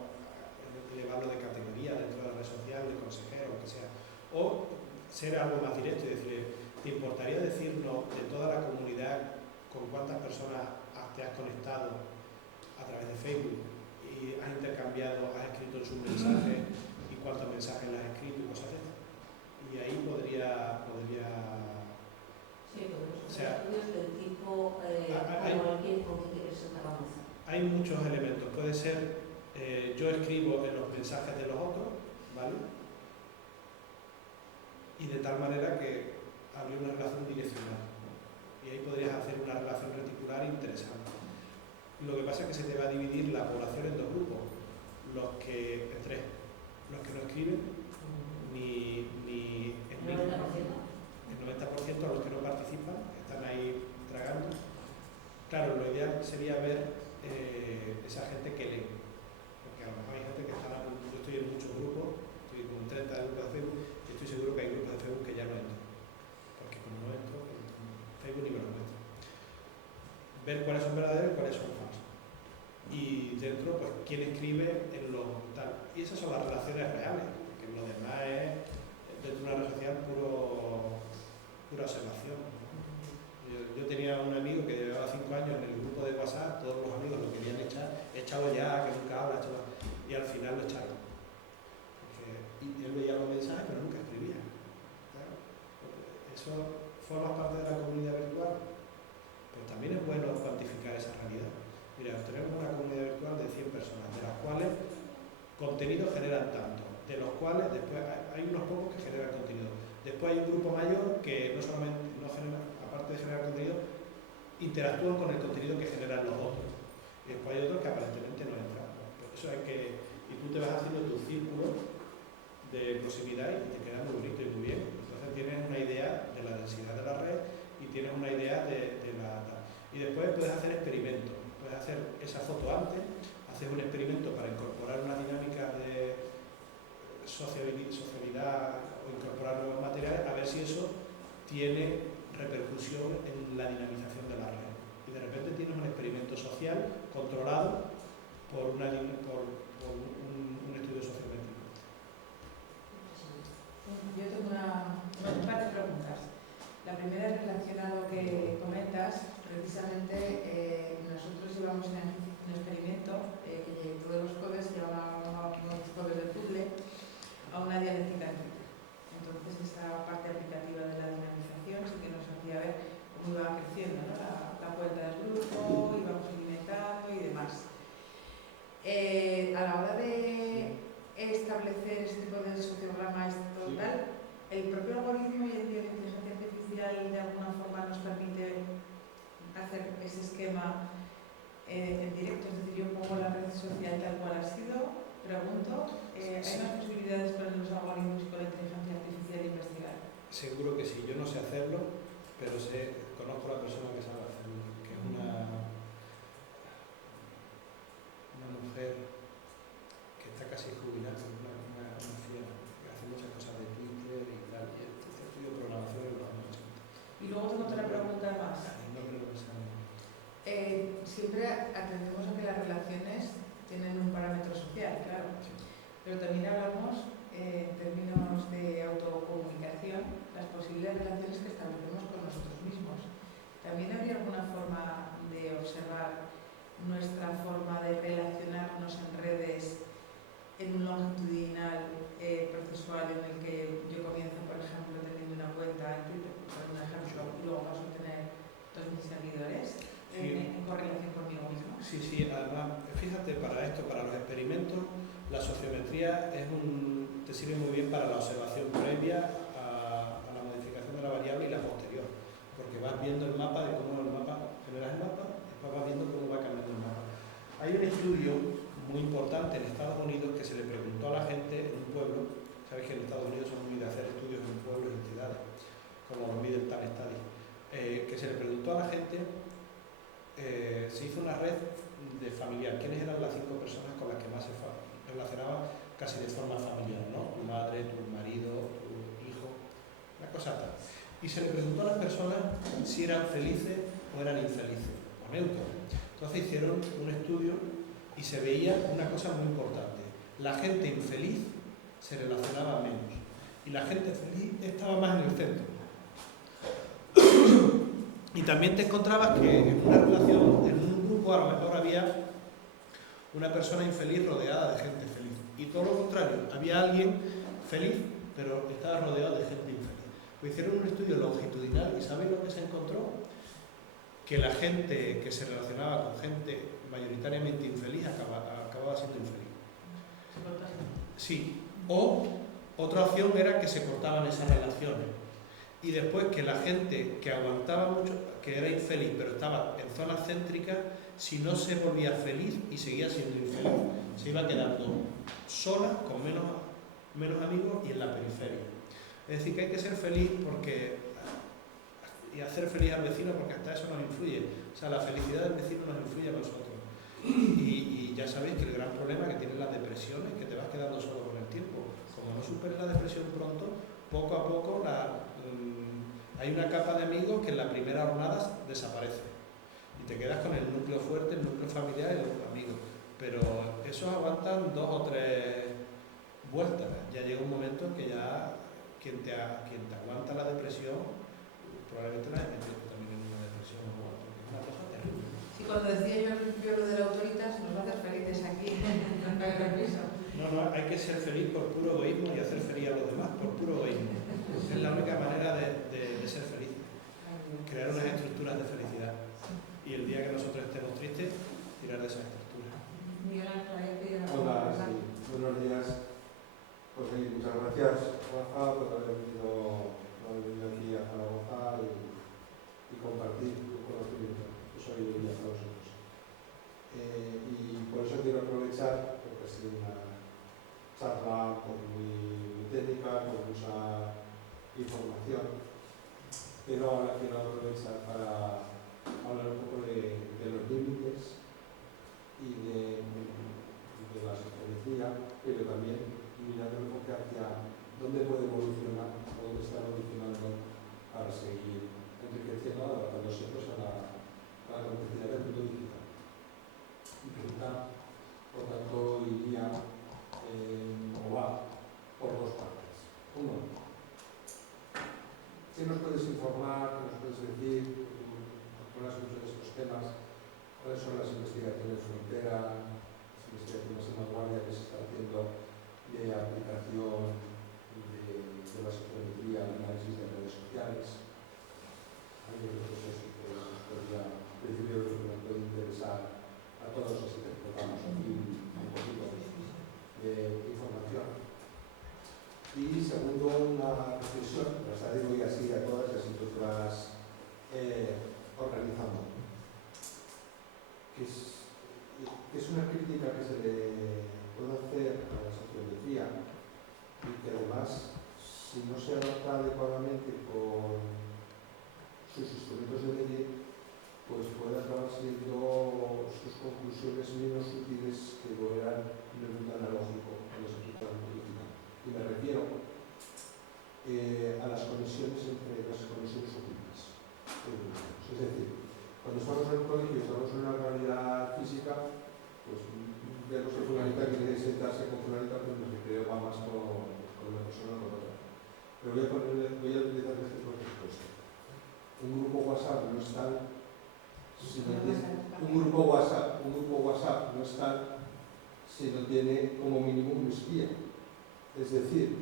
elevarlo de categoría dentro de la red social, de consejero, lo que sea? O ser algo más directo y decirle, ¿te importaría decirnos de toda la comunidad con cuántas personas te has conectado a través de Facebook y has intercambiado, has escrito en sus mensajes y cuántos mensajes le has escrito y cosas de estas? Y ahí podría sí, podemos o sea, hacer estudios del tipo con qué quieres sentar la mesa. Hay muchos elementos. Puede ser, yo escribo en los mensajes de los otros, ¿vale? Y de tal manera que habría una relación direccional, ¿no? Y ahí podrías hacer una relación reticular interesante. Lo que pasa es que se te va a dividir la población en dos grupos, en tres, los que no escriben, ni ¿El 90%? El 90% a los que no participan, que están ahí tragando. Claro, lo ideal sería ver esa gente que lee, porque a lo mejor hay gente que está, yo estoy en muchos grupos, estoy con 30 grupos de Facebook, y estoy seguro que hay grupos de Facebook que ya no entro, porque como no entro, Facebook ni me lo muestra. Ver cuáles son verdaderos y cuáles son falsos. Y dentro, pues, quién escribe en los tal. Y esas son las relaciones reales, porque lo demás es, dentro de una red social, pura observación. Yo tenía un amigo que llevaba 5 años en el grupo de WhatsApp, todos los amigos lo querían echar, echado ya, que nunca habla, y al final lo echaron. Y él veía los mensajes, pero nunca escribía. ¿Claro? Eso forma parte de la comunidad virtual. Pues también es bueno cuantificar esa realidad. Mira, tenemos una comunidad virtual de 100 personas, de las cuales contenidos generan tanto, de los cuales después hay unos pocos que generan contenido. Después hay un grupo mayor que no solamente no genera, aparte de generar contenido, interactúan con el contenido que generan los otros. Y después hay otros que aparentemente no entran. Por eso es que, y tú te vas haciendo tu círculo de proximidad y te queda muy bonito y muy bien. Entonces tienes una idea de la densidad de la red y tienes una idea de la... Y después puedes hacer experimentos. Puedes hacer esa foto antes, hacer un experimento para incorporar una dinámica de sociabilidad o incorporar nuevos materiales, a ver si eso tiene repercusión en la dinamización de la red. Y de repente tienes un experimento social controlado por un estudio sociométrico. Yo tengo un par de preguntas. La primera es relacionada a lo que comentas. Precisamente nosotros llevamos un experimento que todos los jueves llevábamos los jueves de puzzle a una dialéctica escrita. Entonces esa parte aplicativa de la dinamización sí que nos hacía ver cómo iba creciendo, ¿no? la cuenta del grupo, íbamos alimentando y demás. A la hora de establecer este tipo de sociograma tal, el propio algoritmo y la inteligencia artificial de alguna forma nos permite hacer ese esquema en directo, es decir, yo pongo la red social tal cual ha sido, pregunto, ¿hay más posibilidades con los algoritmos y con la inteligencia artificial de investigar? Seguro que sí, yo no sé hacerlo, pero conozco a la persona que sabe hacerlo, que es una mujer que está casi jubilada, una fiera, que hace muchas cosas de Twitter y tal, y estudio programación en los años 80. Y luego tengo otra pregunta más. Siempre atendemos a que las relaciones tienen un parámetro social, claro, pero también hablamos en términos de autocomunicación, las posibles relaciones que establecemos con nosotros mismos. ¿También habría alguna forma de observar nuestra forma de relacionarnos en redes en un longitudinal procesual en el que yo comienzo, por ejemplo, teniendo una cuenta en Twitter, por un ejemplo, y luego paso a tener todos mis seguidores en correlación conmigo mismo? Sí, además, fíjate, para los experimentos, la sociometría te sirve muy bien para la observación previa a la modificación de la variable y la posterior, porque vas viendo el mapa de cómo generas el mapa, después vas viendo cómo va cambiando el mapa. Hay un estudio muy importante en Estados Unidos que se le preguntó a la gente en un pueblo. Sabéis que en Estados Unidos son muy de hacer estudios en pueblos y ciudades, como los Middletown Studies, que se le preguntó a la gente, se hizo una red de familiar, quiénes eran las 5 personas con las que más se relacionaban casi de forma familiar, ¿no? Tu madre, tu marido, tu hijo, una cosa tal. Y se le preguntó a las personas si eran felices o eran infelices, o neutros. Entonces hicieron un estudio y se veía una cosa muy importante. La gente infeliz se relacionaba menos y la gente feliz estaba más en el centro. Y también te encontrabas que en una relación, en un grupo, a lo mejor había una persona infeliz rodeada de gente feliz. Y todo lo contrario, había alguien feliz, pero estaba rodeado de gente infeliz. Pues hicieron un estudio longitudinal y ¿sabéis lo que se encontró? Que la gente que se relacionaba con gente mayoritariamente infeliz acababa siendo infeliz. Sí. O otra opción era que se cortaban esas relaciones. Y después que la gente que aguantaba mucho, que era infeliz, pero estaba en zonas céntricas, si no se volvía feliz y seguía siendo infeliz, se iba quedando sola, con menos amigos y en la periferia. Es decir, que hay que ser feliz y hacer feliz al vecino porque hasta eso nos influye. O sea, la felicidad del vecino nos influye a nosotros. Y ya sabéis que el gran problema que tienen las depresiones es que te vas quedando solo con el tiempo. Como no superes la depresión pronto, poco a poco hay una capa de amigos que en la primera jornada desaparece. Y te quedas con el núcleo fuerte, el núcleo familiar y los amigos. Pero esos aguantan 2 o 3 vueltas. Ya llega un momento que ya quien te aguanta la depresión probablemente la he metido también en una depresión o algo, porque es una cosa terrible. Sí, cuando decía yo al principio lo de la autoritas, nos va a hacer felices aquí en el permiso. No, hay que ser feliz por puro egoísmo y hacer feliz a los demás por puro egoísmo. Es la única manera de ser feliz. Crear unas estructuras de felicidad. Y el día que nosotros estemos tristes, tirar de esas estructuras. Miguel Ángel, había pedido una Hola, pregunta. sí. Buenos días. Pues muchas gracias, Rafa, por haber venido aquí a Zaragoza y compartir tu conocimiento. Yo soy de Estados Unidos. Y por eso quiero aprovechar, porque ha sido una charla muy técnica, con mucha información. sea con fulanita, pues me creo va más con una persona o con otra. Pero voy a utilizar el ejemplo de respuesta. Un grupo WhatsApp no es tal, un grupo WhatsApp no es tal si no tiene como mínimo un espía. Es decir,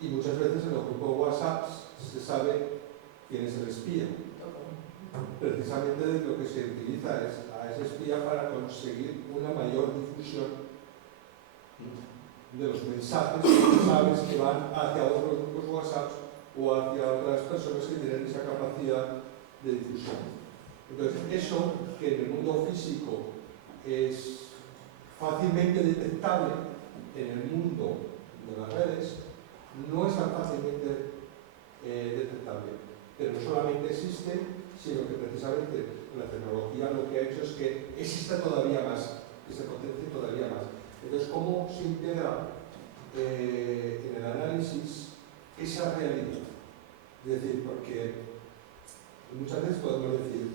y muchas veces en los grupos WhatsApp se sabe quién es el espía. Precisamente lo que se utiliza es a ese espía para conseguir una mayor difusión de los mensajes que sabes que van hacia otros grupos WhatsApp o hacia otras personas que tienen esa capacidad de difusión. Entonces, eso que en el mundo físico es fácilmente detectable, en el mundo de las redes no es tan fácilmente detectable. Pero no solamente existe, sino que precisamente la tecnología lo que ha hecho es que exista todavía más, que se potencie todavía más. Entonces, ¿cómo se integra en el análisis esa realidad? Es decir, porque muchas veces podemos decir,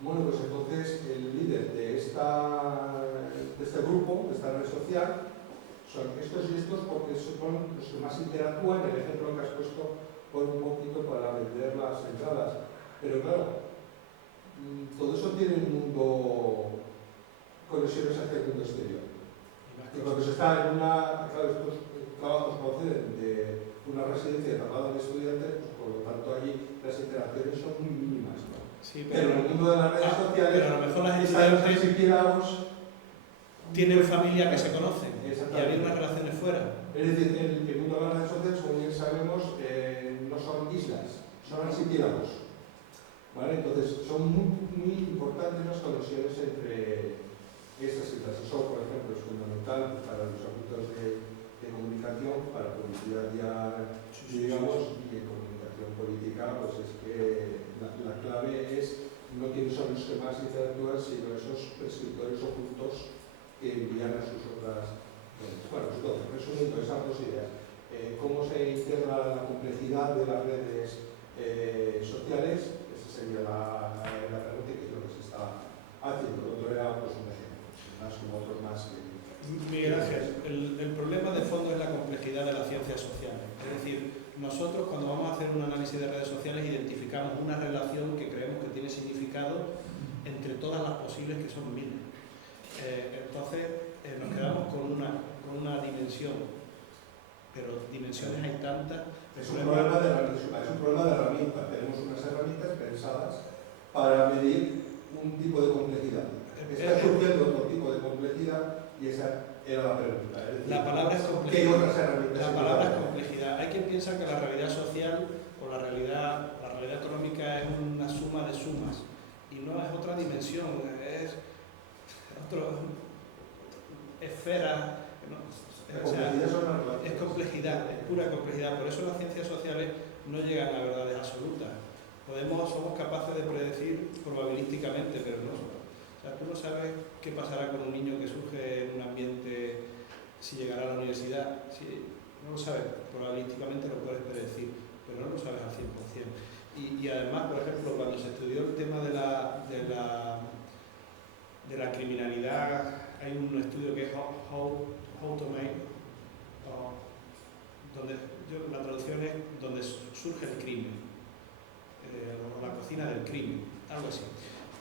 bueno, pues entonces el líder de este grupo, de esta red social, son estos y estos porque son los que más interactúan. El ejemplo que has puesto por un poquito para vender las entradas. Pero claro, todo eso tiene un mundo, conexiones hacia el mundo exterior. Y cuando se está en una, claro, estos trabajos proceden de una residencia de traslado de estudiantes, pues por lo tanto allí las interacciones son muy mínimas, ¿no? Sí, pero en el mundo de las redes sociales, pero a lo mejor las estudiantes estudiantes tienen familia que se conocen y hay unas relaciones fuera. Es decir, en el mundo de las redes sociales, como bien sabemos, no son islas, son archipiélagos. ¿Vale? Entonces, son muy importantes las conexiones entre estas islas. Eso, por ejemplo, es fundamental para los asuntos de comunicación, para publicidad ya, digamos, y en comunicación política, pues es que la clave es no quiénes son los que más interactúan, sino esos prescriptores ocultos que envían a sus otras. Bueno, entonces, resumiendo esas dos ideas, cómo se integra la complejidad de las redes sociales, esa sería la pregunta, que es lo que se está haciendo. Lo otro era pues, un ejemplo, más como otros más. Miguel Ángel, el problema de fondo es la complejidad de las ciencias sociales. Es decir, nosotros cuando vamos a hacer un análisis de redes sociales identificamos una relación que creemos que tiene significado entre todas las posibles, que son miles. Entonces, nos quedamos con una dimensión, pero dimensiones hay tantas. Es un problema de herramientas. Tenemos unas herramientas pensadas para medir un tipo de complejidad. Está surgiendo otro tipo de complejidad y esa era la pregunta. Es decir, la palabra es complejidad. ¿Qué otras herramientas? La palabra es complejidad. Hay quien piensa que la realidad social o la realidad económica es una suma de sumas y no es otra dimensión, es otra esfera. ¿No? O sea, es complejidad, es pura complejidad. Por eso las ciencias sociales no llegan a verdades absolutas. Somos capaces de predecir probabilísticamente, pero no. O sea, tú no sabes qué pasará con un niño que surge en un ambiente, si llegará a la universidad. No lo sabes, probabilísticamente lo puedes predecir, pero no lo sabes al 100%. Y además, por ejemplo, cuando se estudió el tema de la criminalidad, hay un estudio que es How to Make, donde la traducción es donde surge el crimen, o la cocina del crimen, algo así.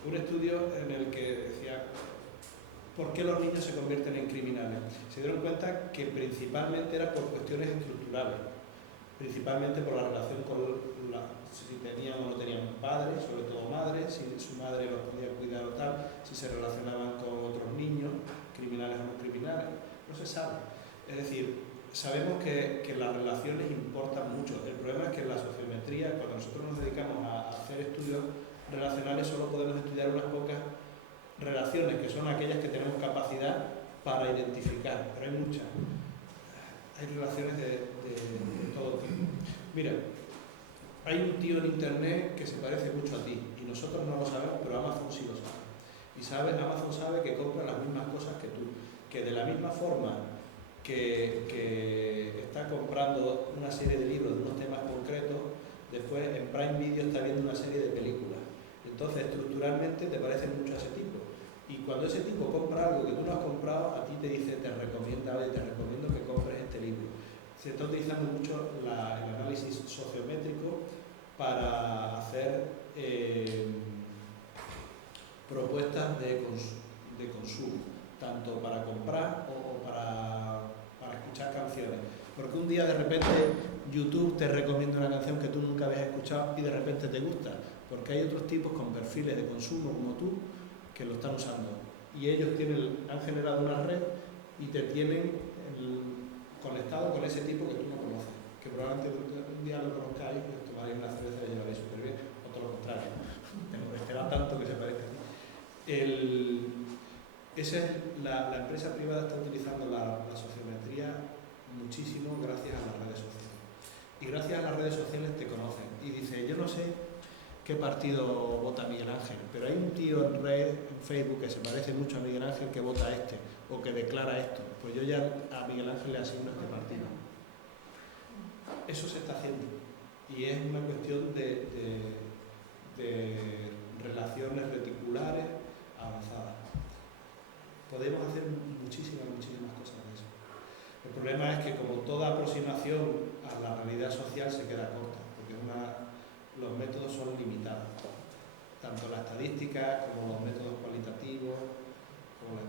Un estudio en el que decía por qué los niños se convierten en criminales. Se dieron cuenta que principalmente era por cuestiones estructurales, principalmente por la relación con si tenían o no tenían padres, sobre todo madres, si su madre los podía cuidar o tal, si se relacionaban con otros niños, criminales o no criminales, no se sabe. Es decir, sabemos que las relaciones importan mucho. El problema es que en la sociometría, cuando nosotros nos dedicamos a hacer estudios relacionales, solo podemos estudiar unas pocas relaciones, que son aquellas que tenemos capacidad para identificar, pero hay muchas. Hay relaciones de todo tipo. Mira, hay un tío en internet que se parece mucho a ti y nosotros no lo sabemos, pero Amazon sí lo sabe. Y Amazon sabe que compra las mismas cosas que tú, que de la misma forma que está comprando una serie de libros de unos temas concretos, después en Prime Video está viendo una serie de películas. Entonces, estructuralmente te parecen mucho a ese tipo. Y cuando ese tipo compra algo que tú no has comprado, a ti te dice, te recomiendo que compres este libro. Se está utilizando mucho el análisis sociométrico para hacer propuestas de consumo, tanto para comprar o para escuchar canciones. Porque un día de repente YouTube te recomienda una canción que tú nunca habías escuchado y de repente te gusta, porque hay otros tipos con perfiles de consumo como tú que lo están usando. Y ellos han generado una red y te tienen conectado con ese tipo que tú no conoces, que probablemente un día lo conozcáis, os tomaréis una cerveza y lo llevaréis súper bien, o todo lo contrario, te molestará tanto que se parezca a ti. La empresa privada está utilizando la sociometría muchísimo gracias a las redes sociales. Y gracias a las redes sociales te conocen. Y dice, yo no sé qué partido vota Miguel Ángel, pero hay un tío en Facebook que se parece mucho a Miguel Ángel que vota o que declara esto. Pues yo ya a Miguel Ángel le asigno este partido. Eso se está haciendo. Y es una cuestión de relaciones reticulares avanzadas. Podemos hacer muchísimas cosas de eso. El problema es que como toda aproximación a la realidad social se queda corta, porque los métodos son limitados, tanto la estadística como los métodos cualitativos, como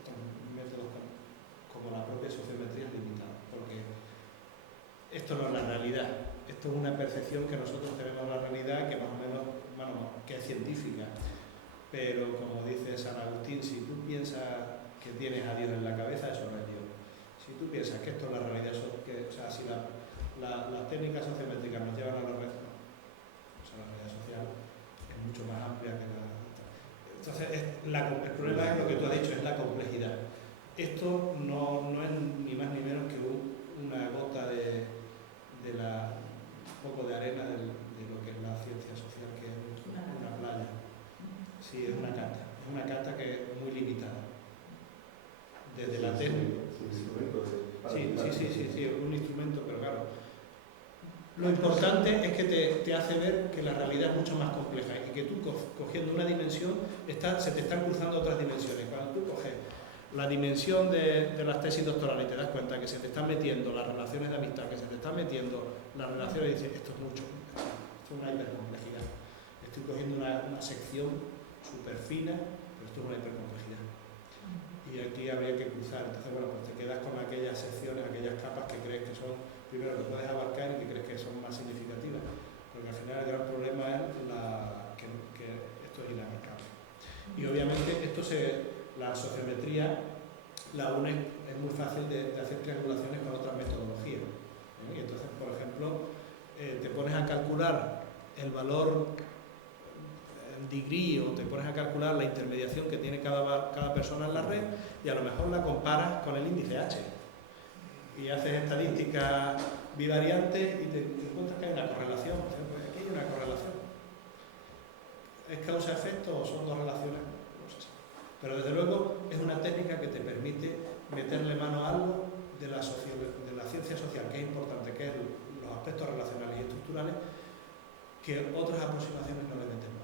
otros métodos como la propia sociometría es limitada, porque esto no es la realidad, esto es una percepción que nosotros tenemos de la realidad que más o menos, que es científica, pero como dice San Agustín, si tú piensas que tienes a Dios en la cabeza, eso no es Dios. Si tú piensas que esto es la realidad, si las técnicas sociométricas nos llevan a la realidad, la realidad social es mucho más amplia que la... Entonces, el problema es lo que tú has dicho, es la complejidad. Esto no es ni más ni menos que una gota de un poco de arena de lo que es la ciencia social, que es una playa. Sí, es una cata que es muy limitada. Desde la técnica. Sí, un instrumento, pero claro. Lo importante es que te hace ver que la realidad es mucho más compleja y que tú cogiendo una dimensión se te están cruzando otras dimensiones. Cuando tú coges la dimensión de las tesis doctorales y te das cuenta que se te están metiendo las relaciones de amistad, que se te están metiendo las relaciones, y dices, esto es una hipercomplejidad. Estoy cogiendo una sección súper fina, pero esto es una hipercomplejidad. Y aquí habría que cruzar. Entonces, pues te quedas con aquellas secciones, aquellas capas que crees que son, primero que puedes abarcar y que crees que son más significativas. Porque al final el gran problema es que esto es inabarcable. Y obviamente la sociometría, la UNE es muy fácil de hacer triangulaciones con otras metodologías. Y entonces, por ejemplo, te pones a calcular el valor degree o te pones a calcular la intermediación que tiene cada persona en la red y a lo mejor la comparas con el índice H y haces estadísticas bivariantes y te encuentras que hay una correlación. Pues aquí hay una correlación. ¿Es causa-efecto o son dos relaciones? No sé. Pero desde luego es una técnica que te permite meterle mano a algo de la ciencia social que es importante, que es los aspectos relacionales y estructurales, que otras aproximaciones no le meten mano.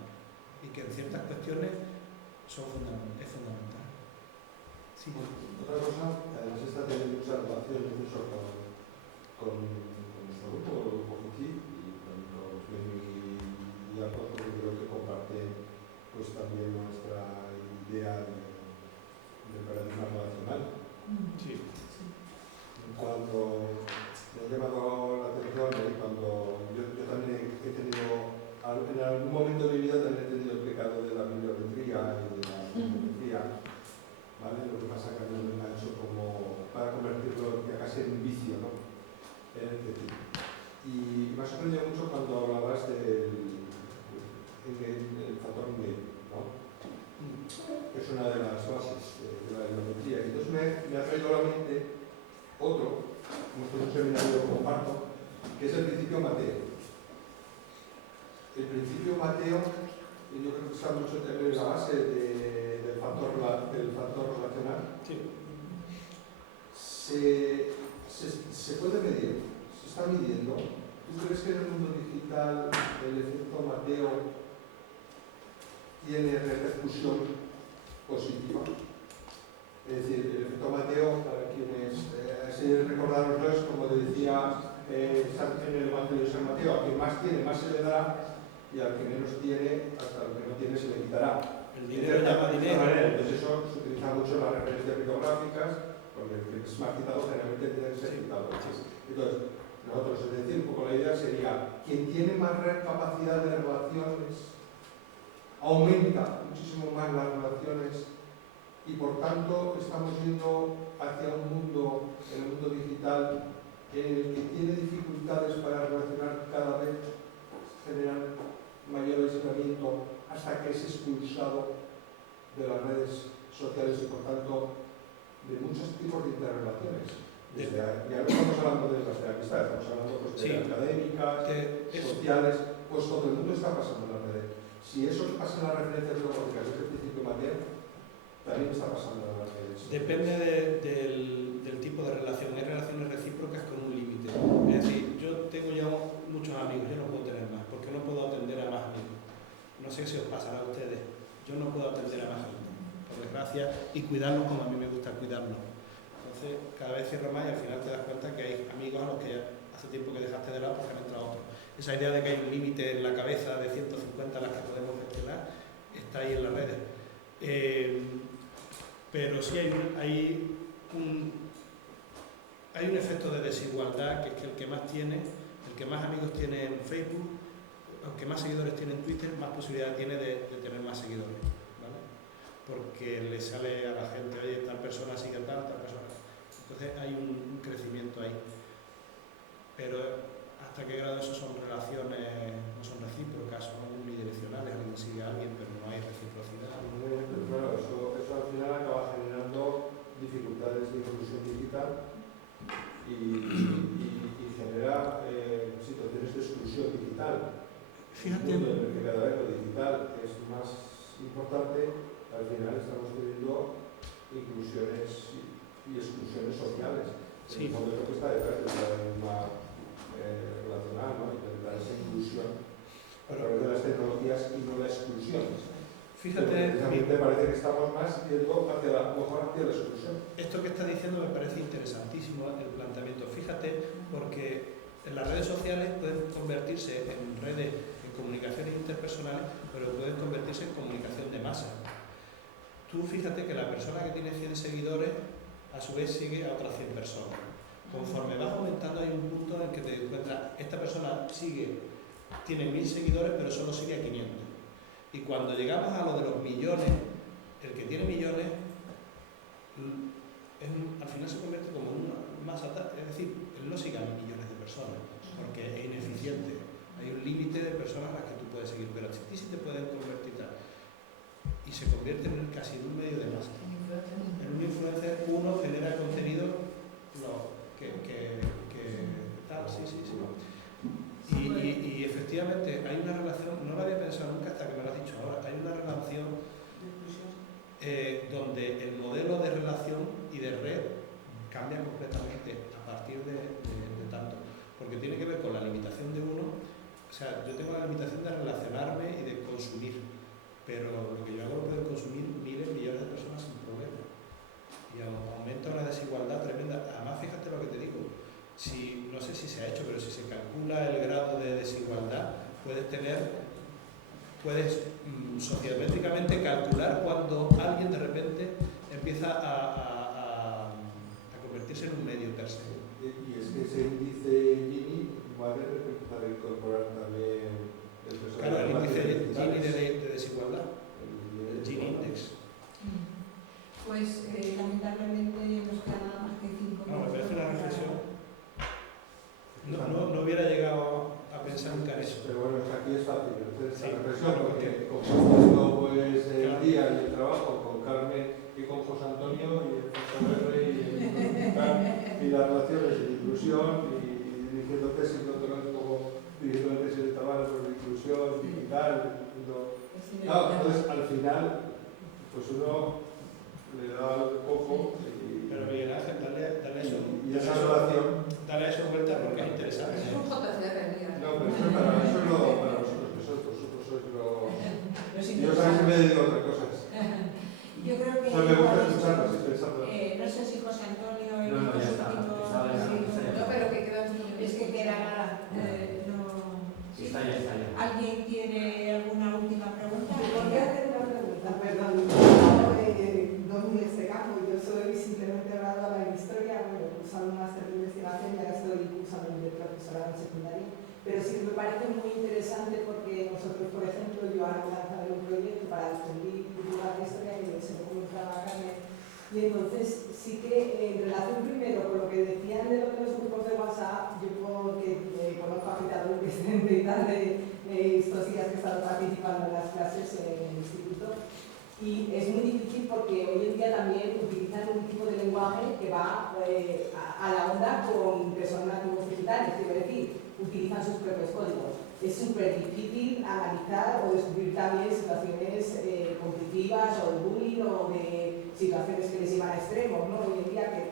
Y que en ciertas cuestiones es fundamental. Sí. Otra cosa, además está teniendo mucha relación incluso con nuestro grupo, con Fuji, y con y Alfonso, que creo que comparte pues también nuestra idea de paradigma relacional. Sí. Cuando me ha llamado la atención, cuando yo también he tenido, en algún momento de mi vida también he tenido el pecado de la bibliometría y de la geometría, ¿vale? Lo que pasa que no me engancho como para convertirlo ya casi en vicio, ¿no? Y me ha sorprendido mucho cuando hablabas del factor medio, ¿no? Es una de las bases de la geometría. Entonces me ha traído a la mente otro, como es un seminario comparto, que es el principio Mateo. El principio Mateo, yo creo que está mucho en la base del factor relacional. Sí. Se puede medir, se está midiendo. ¿Tú crees que en el mundo digital el efecto Mateo tiene repercusión positiva. Es decir, el efecto Mateo, para quienes así recordároslo, es como decía en el Evangelio de San Mateo: a quien más tiene, más se le dará, y al que menos tiene, hasta lo que no tiene, se le quitará. El dinero llama dinero. Entonces eso se utiliza mucho en las referencias pictográficas, porque el que es más quitado generalmente tiene que ser quitado. Entonces, nosotros, es decir, un poco la idea sería: quien tiene más capacidad de relaciones, aumenta muchísimo más las relaciones, y por tanto estamos yendo hacia un mundo, en el mundo digital, en el que tiene dificultades para relacionar, cada vez generan mayor aislamiento hasta que es expulsado de las redes sociales y por tanto de muchos tipos de interrelaciones. Ya no estamos hablando de las de amistad, estamos hablando pues, de académicas, sociales, pues todo el mundo está pasando en las redes. Si eso pasa en las referencias biológicas, es el principio Mateo, también está pasando en las redes. Depende del tipo de relación. Hay relaciones recíprocas con un límite. Es decir, yo tengo ya muchos amigos, yo no puedo tener más, porque no puedo atender a más amigos. No sé si os pasará a ustedes. Yo no puedo atender a más gente, por desgracia, y cuidarlos como a mí me gusta cuidarlos. Entonces, cada vez cierro más y al final te das cuenta que hay amigos a los que hace tiempo que dejaste de lado porque han entrado otros. Esa idea de que hay un límite en la cabeza de 150 a las que podemos gestionar está ahí en las redes. Pero sí hay un efecto de desigualdad, que es que el que más tiene, el que más amigos tiene en Facebook, aunque más seguidores tiene en Twitter, más posibilidad tiene de tener más seguidores, ¿vale? Porque le sale a la gente: oye, tal persona sigue a tal persona. Entonces hay un crecimiento ahí. Pero ¿hasta qué grado eso son relaciones, no son recíprocas, son unidireccionales? Alguien sigue a alguien, pero no hay reciprocidad. Bueno, eso al final acaba generando dificultades de inclusión digital y genera situaciones de exclusión digital. Fíjate, en el que cada vez lo digital es más importante, al final estamos teniendo inclusiones y exclusiones sociales. Sí. En el fondo es lo que está detrás del paradigma relacional, ¿no? Intentar esa inclusión a través de las tecnologías y no la exclusión. Fíjate, me parece que estamos más yendo hacia la exclusión. Esto que está diciendo me parece interesantísimo, el planteamiento. Fíjate, porque en las redes sociales pueden convertirse en redes de comunicaciones interpersonales, pero pueden convertirse en comunicación de masa. Tú fíjate que la persona que tiene 100 seguidores, a su vez sigue a otras 100 personas. Conforme vas aumentando hay un punto en el que te encuentras, esta persona tiene 1000 seguidores, pero solo sigue a 500. Y cuando llegamos a lo de los millones, el que tiene millones, al final se convierte como en una masa, es decir, él no sigue a millones de personas, porque es ineficiente. Hay un límite de personas a las que tú puedes seguir, pero a ti sí te pueden convertir tal. Y se convierte casi en un medio de masa. En un influencer, uno genera contenido tal, sí. Y efectivamente hay una relación, no lo había pensado nunca hasta que me lo has dicho ahora, hay una relación donde el modelo de relación y de red cambia completamente a partir de tanto, porque tiene que ver con la limitación de uno. O sea, yo tengo la limitación de relacionarme y de consumir, pero lo que yo hago lo pueden consumir miles, millones de personas sin problema. Y aumenta una desigualdad tremenda. Además, fíjate lo que te digo, no sé si se ha hecho, pero si se calcula el grado de desigualdad, puedes sociométricamente calcular cuando alguien de repente empieza a convertirse en un medio per se. Y es que ese índice Gini va a necesitar incorporar también el personal. Claro, el índice Gini de desigualdad, el Gini Index. Pues lamentablemente nos queda nada más que 5 minutos. No, me parece una reflexión. No hubiera llegado a pensar nunca en eso. Pero bueno, aquí es fácil. Entonces, sí, la reflexión, claro, porque compartiendo pues, el día y el trabajo con Carmen y con José Antonio y el y las relaciones de inclusión y diciendo tesis doctorales como dirigiendo el tesis de trabajo sobre inclusión digital. Claro, entonces al final pues uno le da el cojo y... Pero Miguel Ángel, dale eso. Y esa relación... Dale eso vuelta porque es interesante. Es un JCR, No, pero eso es para nosotros, que vosotros sois los... Los Yo sabéis que me dedico a otras cosas. Yo creo profesorado en secundaria, pero sí que me parece muy interesante porque nosotros, por ejemplo, yo ahora he lanzado un proyecto para difundir y divulgar la historia que se lo comentaba a Carmen, y entonces sí que en relación primero con lo que decían de los grupos de WhatsApp, yo porque conozco a gente adulta y tal de estos días que he estado participando en las clases en el instituto, y es muy difícil porque hoy en día también utilizan un tipo de lenguaje que va a la onda con que son nativos digitales, quiero decir, utilizan sus propios códigos. Es súper difícil analizar o descubrir también situaciones conflictivas o de bullying o de situaciones que les llevan a extremos, ¿no? Hoy en día que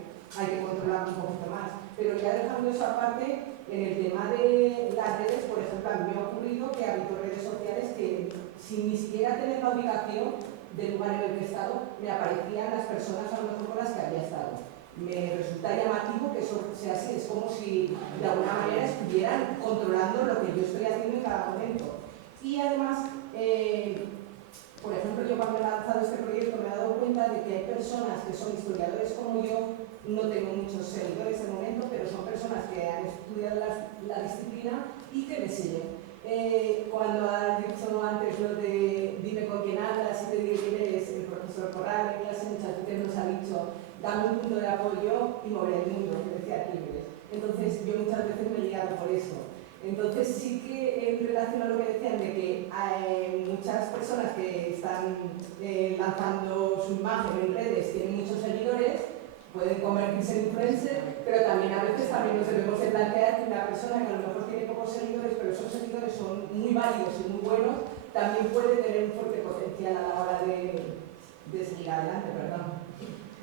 hay que controlar un poquito más. Pero ya dejando eso aparte, en el tema de las redes, por ejemplo, a mí me ha ocurrido que ha habido redes sociales que sin ni siquiera tener la ubicación del lugar en el que he estado, me aparecían las personas a lo mejor con las que había estado. Me resulta llamativo que eso sea así, es como si de alguna manera estuvieran controlando lo que yo estoy haciendo en cada momento. Y además, por ejemplo, yo cuando he lanzado este proyecto me he dado cuenta de que hay personas que son historiadores como yo, no tengo muchos seguidores de momento, pero son personas que han estudiado la disciplina y que me siguen. Cuando has dicho antes lo de dime con quién hablas y te diré quién eres, el profesor Corral en clase muchas veces nos ha dicho dame un punto de apoyo y moveré el mundo, que decía Tigres. Entonces yo muchas veces me he liado por eso. Entonces sí que en relación a lo que decían de que hay muchas personas que están lanzando su imagen en redes, tienen muchos seguidores, pueden convertirse en influencer, pero también a veces también nos debemos de plantear que una persona que a lo mejor tiene pocos seguidores, pero esos seguidores son muy válidos y muy buenos, también puede tener un fuerte potencial a la hora de seguir adelante, perdón.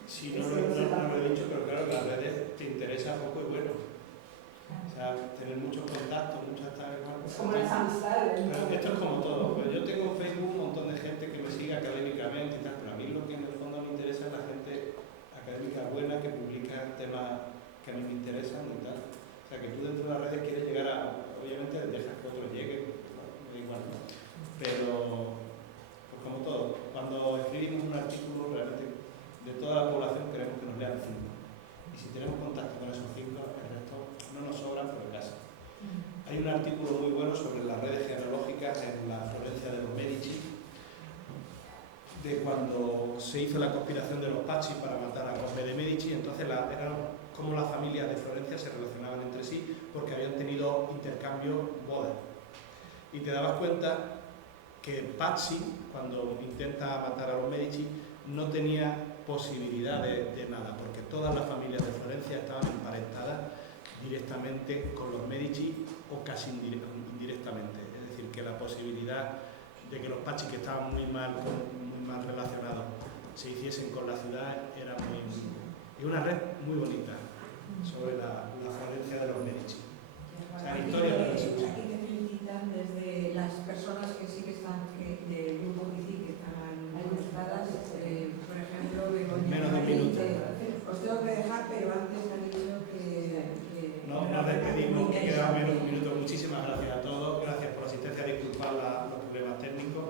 Sí, no lo he dicho, pero claro, las redes te interesa poco y bueno. O sea, tener muchos contactos, muchas tareas. Es como las amistades. Esto es como todo. Pues yo tengo en Facebook un montón de gente que me sigue académicamente y tal, pero a mí lo que en el fondo me interesa es la gente académica buena que publica temas que a mí me interesan y tal. O sea, que tú dentro de las redes quieres llegar a, obviamente dejas que otros lleguen, me da igual, ¿no? Pero, pues como todo, cuando escribimos un artículo, realmente de toda la población queremos que nos lean 5. Y si tenemos contacto con esos 5, el resto no nos sobran, pero casi. Hay un artículo muy bueno sobre las redes genealógicas en la Florencia de los Medici, de cuando se hizo la conspiración de los Pazzi para matar a Cosme de Medici. Entonces eran como las familias de Florencia se relacionaban entre sí porque habían tenido intercambio bodas. Y te dabas cuenta que Pazzi, cuando intenta matar a los Medici, no tenía posibilidad de nada, porque todas las familias de Florencia estaban emparentadas directamente con los Medici o casi indirectamente. Es decir, que la posibilidad de que los Pazzi, que estaban muy mal relacionados, se hiciesen con la ciudad era muy... Y una red muy bonita sobre la Florencia de los Medici. O sea, la historia de los Medici. Aquí te felicitan desde las personas que sí que están del grupo que están ilustradas, por ejemplo, Begoña. Menos de un minuto. Os tengo que dejar, pero antes han dicho que no, nos despedimos, que queda menos de un minuto. Muchísimas gracias a todos, gracias por la asistencia, disculpad los problemas técnicos.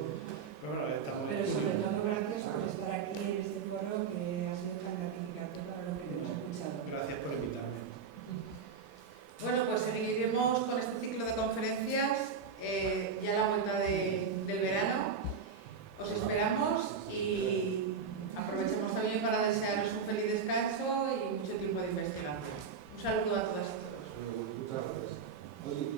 Pero bueno, estamos... Pero sobre todo gracias por estar aquí en este foro que ha sido tan gratificante para lo que hemos escuchado. Gracias por invitarme. Bueno, pues seguiremos con este ciclo de conferencias ya a la vuelta del verano. Os esperamos y aprovechemos también para desearos un feliz descanso y mucho tiempo de investigación. Un saludo a todas y todos. Muchas gracias.